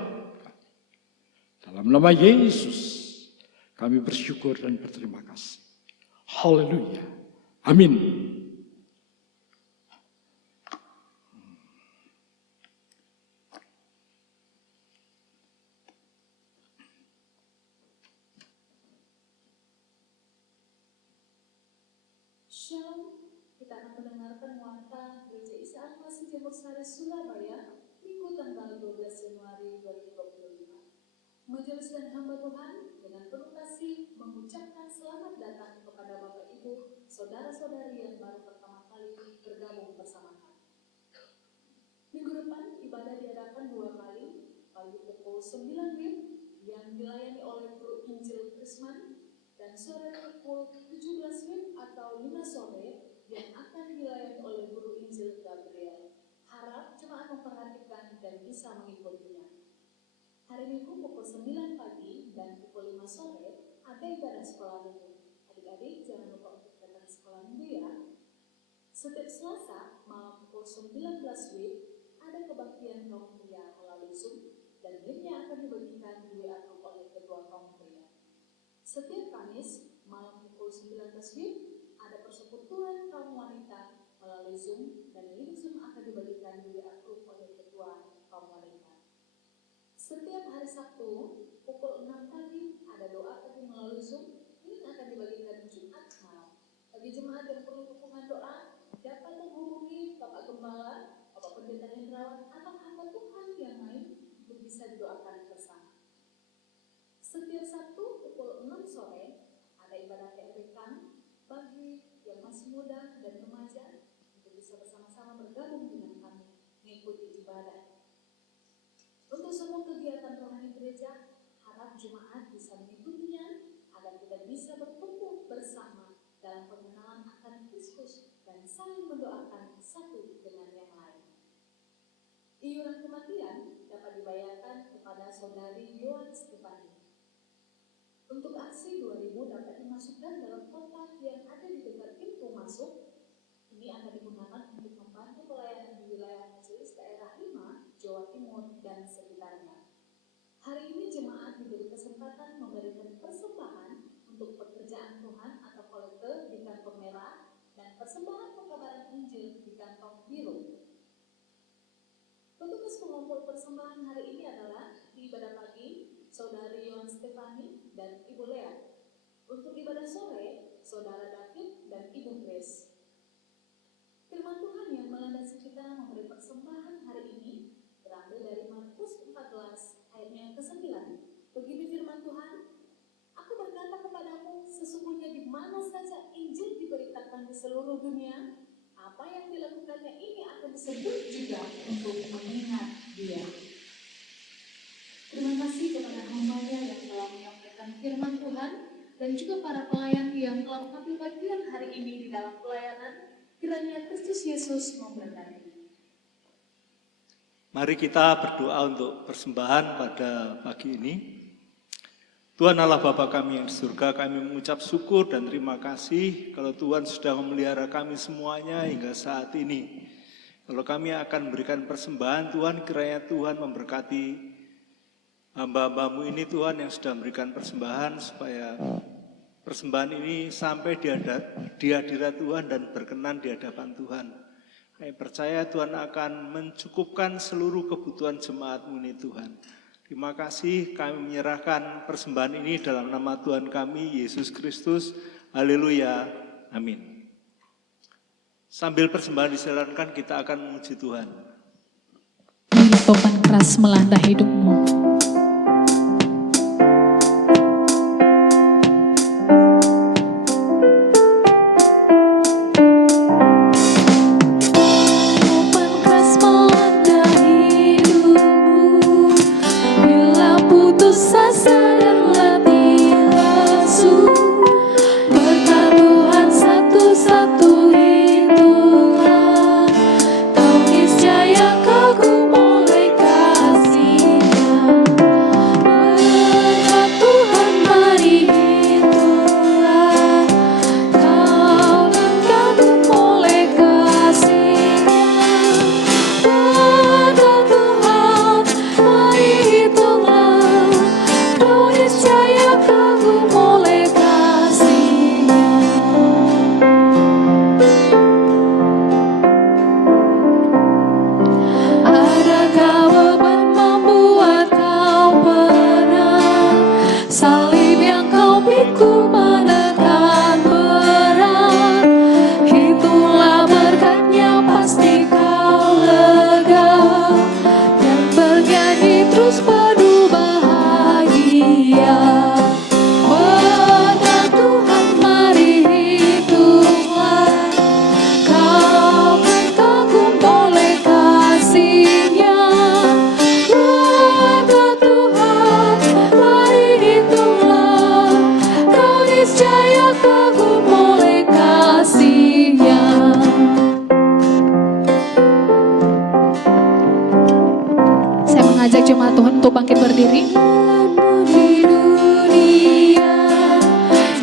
Dalam nama Yesus kami bersyukur dan berterima kasih. Haleluya. Amin. Shalom, kita akan mendengarkan warta Gereja Isa Al-Masih Jemur Sari Surabaya, Minggu tanggal 12 Januari 2025. Majelis dan hamba Tuhan dengan penuh kasih mengucapkan selamat datang kepada Bapak Ibu, saudara-saudari yang baru pertama kali bergabung bersama kami. Minggu depan ibadah diadakan 2 kali, pagi pukul 9 WIB yang dilayani oleh Guru Injil Krisman, dan sore pukul 17 WIB atau 5 sore yang akan dilayani oleh Guru Injil Gabriel. Harap jemaat memperhatikan dan bisa mengikutinya. Hari Minggu pukul 9 pagi dan pukul 5 sore ada ibadah sekolah minggu. Adik-adik jangan lupa untuk datang ke sekolah minggu ya. Setiap Selasa malam pukul 19 WIB ada kebaktian kaum pria melalui Zoom dan linknya akan dibagikan di WA Group oleh Ketua Kaum Pria. Setiap Kamis malam pukul 19 WIB ada persekutuan kaum wanita melalui Zoom dan link Zoom akan dibagikan di WA Group oleh Ketua Kaum Wanita. Setiap hari Sabtu pukul 6 pagi ada doa pagi melalui Zoom, link akan dibagikan Jumat malam. Bagi jemaat yang perlu dukungan doa dapat menghubungi Bapak Gembala, Bapak Pendeta Hendrawan atau hamba Tuhan yang lain untuk bisa didoakan bersama. Setiap Sabtu pukul 6 sore ada ibadah PRBK bagi yang masih muda dan remaja untuk bisa bersama-sama bergabung dengan kami mengikuti ibadah. Untuk semua kegiatan rohani gereja, harap jemaat bisa mengikutinya agar kita bisa bertumbuh bersama dalam pengenalan akan Kristus dan saling mendoakan satu dengan yang lain. Iuran kematian dapat dibayarkan kepada saudari Yohan Stefani. Untuk aksi 2000 dapat dimasukkan dalam kotak yang ada di dekat pintu masuk. Ini akan digunakan untuk membantu pelayanan di wilayah majelis daerah 5, Jawa Timur, dan sekitarnya. Hari ini jemaat diberi kesempatan memberikan persembahan untuk pekerjaan Tuhan atau kolekte di kantong merah dan persembahan pekabaran Injil di kantong biru. Petugas pengumpul persembahan hari ini adalah di ibadah pagi, Saudari Yohan Stefani dan Ibu Lea. Untuk ibadah sore, Saudara David dan Ibu Grace. Firman Tuhan yang melandasi kita memberi persembahan hari ini terambil dari Markus 14 ayatnya yang ke-9. Begini firman Tuhan, saja Injil diberitakan di seluruh dunia, apa yang dilakukannya ini akan disebut juga untuk mengingat Dia. Terima kasih kepada hamba-Nya yang telah menyampaikan firman Tuhan dan juga para pelayan yang telah mengambil bagian hari ini di dalam pelayanan. Kiranya Kristus Yesus memberkati. Mari kita berdoa untuk persembahan pada pagi ini. Tuhan Allah Bapa kami yang di surga, kami mengucap syukur dan terima kasih kalau Tuhan sudah memelihara kami semuanya hingga saat ini. Kalau kami akan memberikan persembahan, Tuhan kiranya Tuhan memberkati hamba-hambamu ini Tuhan yang sudah memberikan persembahan, supaya persembahan ini sampai di hadirat Tuhan dan berkenan di hadapan Tuhan. Kami percaya Tuhan akan mencukupkan seluruh kebutuhan jemaat-Mu ini Tuhan. Terima kasih, kami menyerahkan persembahan ini dalam nama Tuhan kami, Yesus Kristus. Haleluya. Amin. Sambil persembahan dijalankan, kita akan memuji Tuhan. Bila topan keras melanda hidupmu, jemaat Tuhan untuk bangkit berdiri.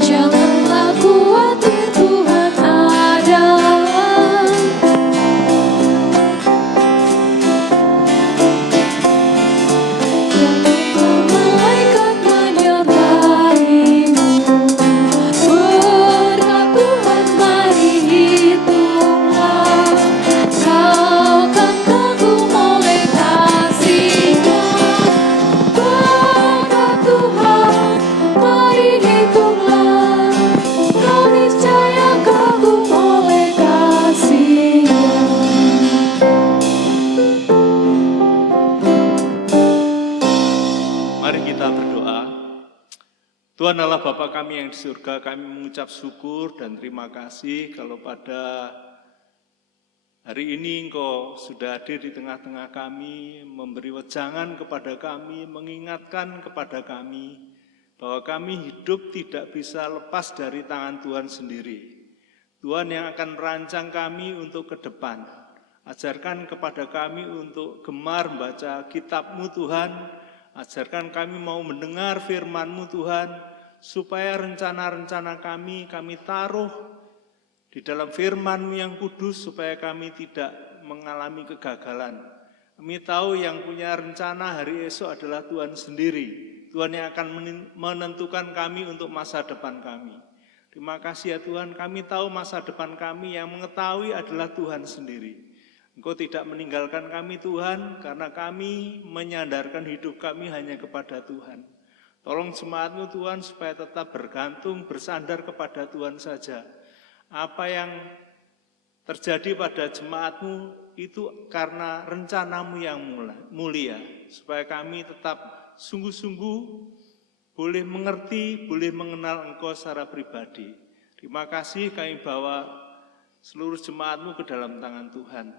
Janganlah khawatir, Tuhan ada. Malaikat menyertaimu. Berkat Tuhan mari hitunglah. Kau kan kagum oleh kasih-Nya. Berkat Tuhan mari hitunglah. Kau niscaya kagum oleh kasih-Nya. Mari kita berdoa. Tuhan Allah Bapa kami yang di surga, kami mengucap syukur dan terima kasih kalau pada hari ini Engkau sudah hadir di tengah-tengah kami, memberi wejangan kepada kami, mengingatkan kepada kami bahwa kami hidup tidak bisa lepas dari tangan Tuhan sendiri. Tuhan yang akan merancang kami untuk ke depan. Ajarkan kepada kami untuk gemar membaca kitab-Mu Tuhan. Ajarkan kami mau mendengar firman-Mu Tuhan, supaya rencana-rencana kami taruh di dalam firman-Mu yang kudus, supaya kami tidak mengalami kegagalan. Kami tahu yang punya rencana hari esok adalah Tuhan sendiri. Tuhan yang akan menentukan kami untuk masa depan kami. Terima kasih ya Tuhan, kami tahu masa depan kami yang mengetahui adalah Tuhan sendiri. Engkau tidak meninggalkan kami Tuhan, karena kami menyandarkan hidup kami hanya kepada Tuhan. Tolong jemaat-Mu Tuhan supaya tetap bergantung, bersandar kepada Tuhan saja. Apa yang terjadi pada jemaat-Mu itu karena rencana-Mu yang mulia. Supaya kami tetap sungguh-sungguh boleh mengerti, boleh mengenal Engkau secara pribadi. Terima kasih kami bawa seluruh jemaat-Mu ke dalam tangan Tuhan.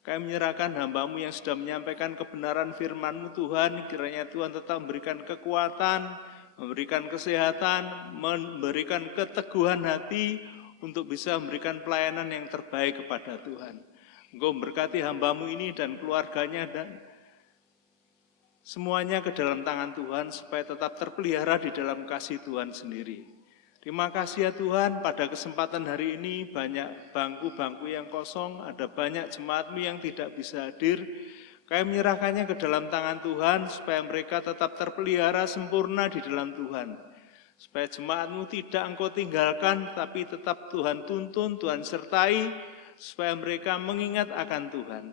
Kami menyerahkan hamba-Mu yang sudah menyampaikan kebenaran firman-Mu Tuhan, kiranya Tuhan tetap memberikan kekuatan, memberikan kesehatan, memberikan keteguhan hati untuk bisa memberikan pelayanan yang terbaik kepada Tuhan. Engkau memberkati hamba-Mu ini dan keluarganya dan semuanya ke dalam tangan Tuhan supaya tetap terpelihara di dalam kasih Tuhan sendiri. Terima kasih ya Tuhan, pada kesempatan hari ini banyak bangku-bangku yang kosong, ada banyak jemaat-Mu yang tidak bisa hadir. Kami menyerahkannya ke dalam tangan Tuhan supaya mereka tetap terpelihara sempurna di dalam Tuhan. Supaya jemaat-Mu tidak Engkau tinggalkan, tapi tetap Tuhan tuntun, Tuhan sertai, supaya mereka mengingat akan Tuhan.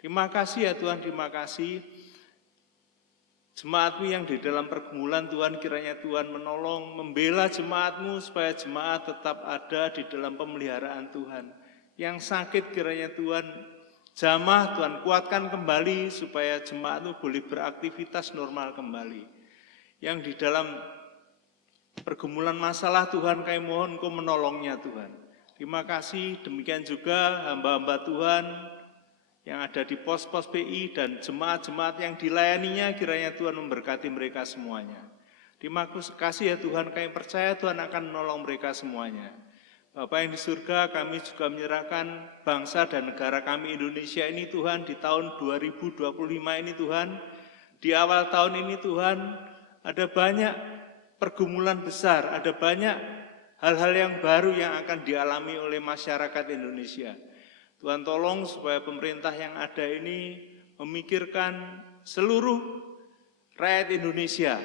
Terima kasih ya Tuhan, terima kasih. Jemaat-Mu yang di dalam pergumulan Tuhan, kiranya Tuhan menolong, membela jemaat-Mu supaya jemaat tetap ada di dalam pemeliharaan Tuhan. Yang sakit kiranya Tuhan jamah, Tuhan kuatkan kembali supaya jemaat-Mu boleh beraktivitas normal kembali. Yang di dalam pergumulan masalah Tuhan, kami mohon Engkau menolongnya Tuhan. Terima kasih, demikian juga hamba-hamba Tuhan yang ada di pos-pos PI dan jemaat-jemaat yang dilayaninya, kiranya Tuhan memberkati mereka semuanya. Terima kasih ya Tuhan, kami percaya Tuhan akan menolong mereka semuanya. Bapa yang di surga, kami juga menyerahkan bangsa dan negara kami Indonesia ini Tuhan, di tahun 2025 ini Tuhan. Di awal tahun ini Tuhan, ada banyak pergumulan besar, ada banyak hal-hal yang baru yang akan dialami oleh masyarakat Indonesia. Tuhan tolong supaya pemerintah yang ada ini memikirkan seluruh rakyat Indonesia,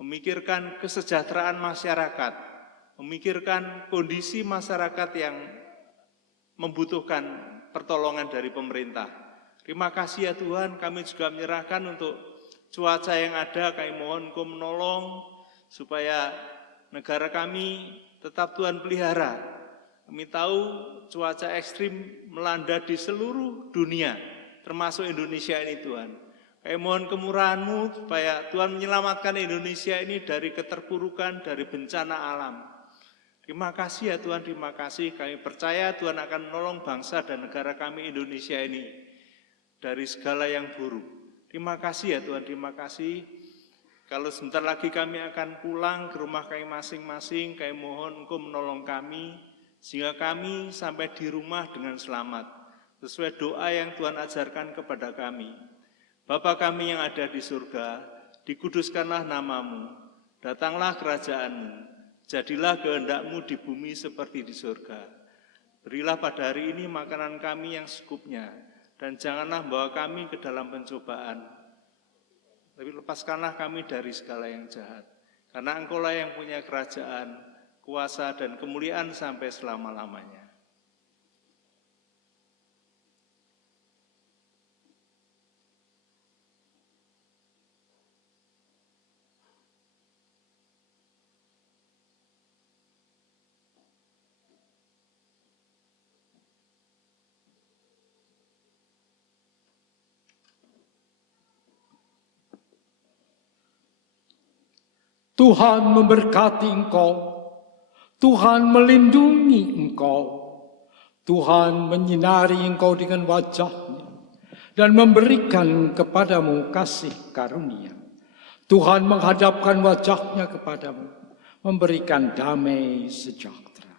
memikirkan kesejahteraan masyarakat, memikirkan kondisi masyarakat yang membutuhkan pertolongan dari pemerintah. Terima kasih ya Tuhan, kami juga menyerahkan untuk cuaca yang ada, kami mohon Engkau menolong supaya negara kami tetap Tuhan pelihara. Kami tahu cuaca ekstrim melanda di seluruh dunia, termasuk Indonesia ini Tuhan. Kami mohon kemurahan-Mu supaya Tuhan menyelamatkan Indonesia ini dari keterpurukan, dari bencana alam. Terima kasih ya Tuhan, terima kasih. Kami percaya Tuhan akan menolong bangsa dan negara kami Indonesia ini dari segala yang buruk. Terima kasih ya Tuhan, terima kasih. Kalau sebentar lagi kami akan pulang ke rumah kami masing-masing, kami mohon Engkau menolong kami, sehingga kami sampai di rumah dengan selamat, sesuai doa yang Tuhan ajarkan kepada kami. Bapa kami yang ada di surga, dikuduskanlah nama-Mu, datanglah kerajaan-Mu, jadilah kehendak-Mu di bumi seperti di surga. Berilah pada hari ini makanan kami yang secukupnya, dan janganlah bawa kami ke dalam pencobaan, tapi lepaskanlah kami dari segala yang jahat. Karena Engkau-lah yang punya kerajaan, kuasa dan kemuliaan sampai selama-lamanya. Tuhan memberkati engkau, Tuhan melindungi engkau, Tuhan menyinari engkau dengan wajah-Nya dan memberikan kepadamu kasih karunia. Tuhan menghadapkan wajah-Nya kepadamu, memberikan damai sejahtera.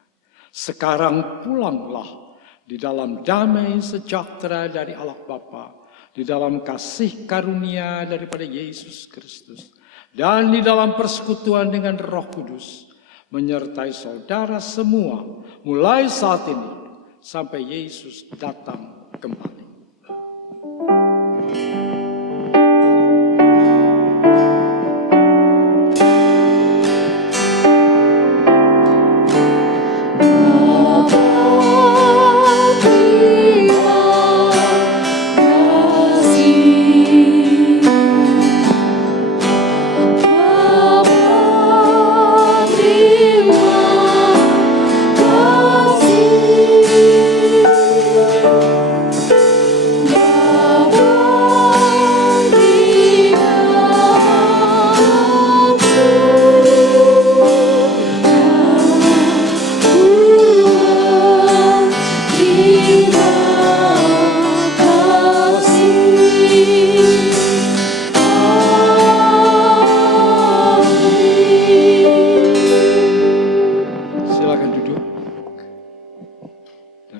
Sekarang pulanglah di dalam damai sejahtera dari Allah Bapa, di dalam kasih karunia daripada Yesus Kristus, dan di dalam persekutuan dengan Roh Kudus, menyertai saudara semua, mulai saat ini sampai Yesus datang kembali.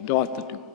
Doa teduh.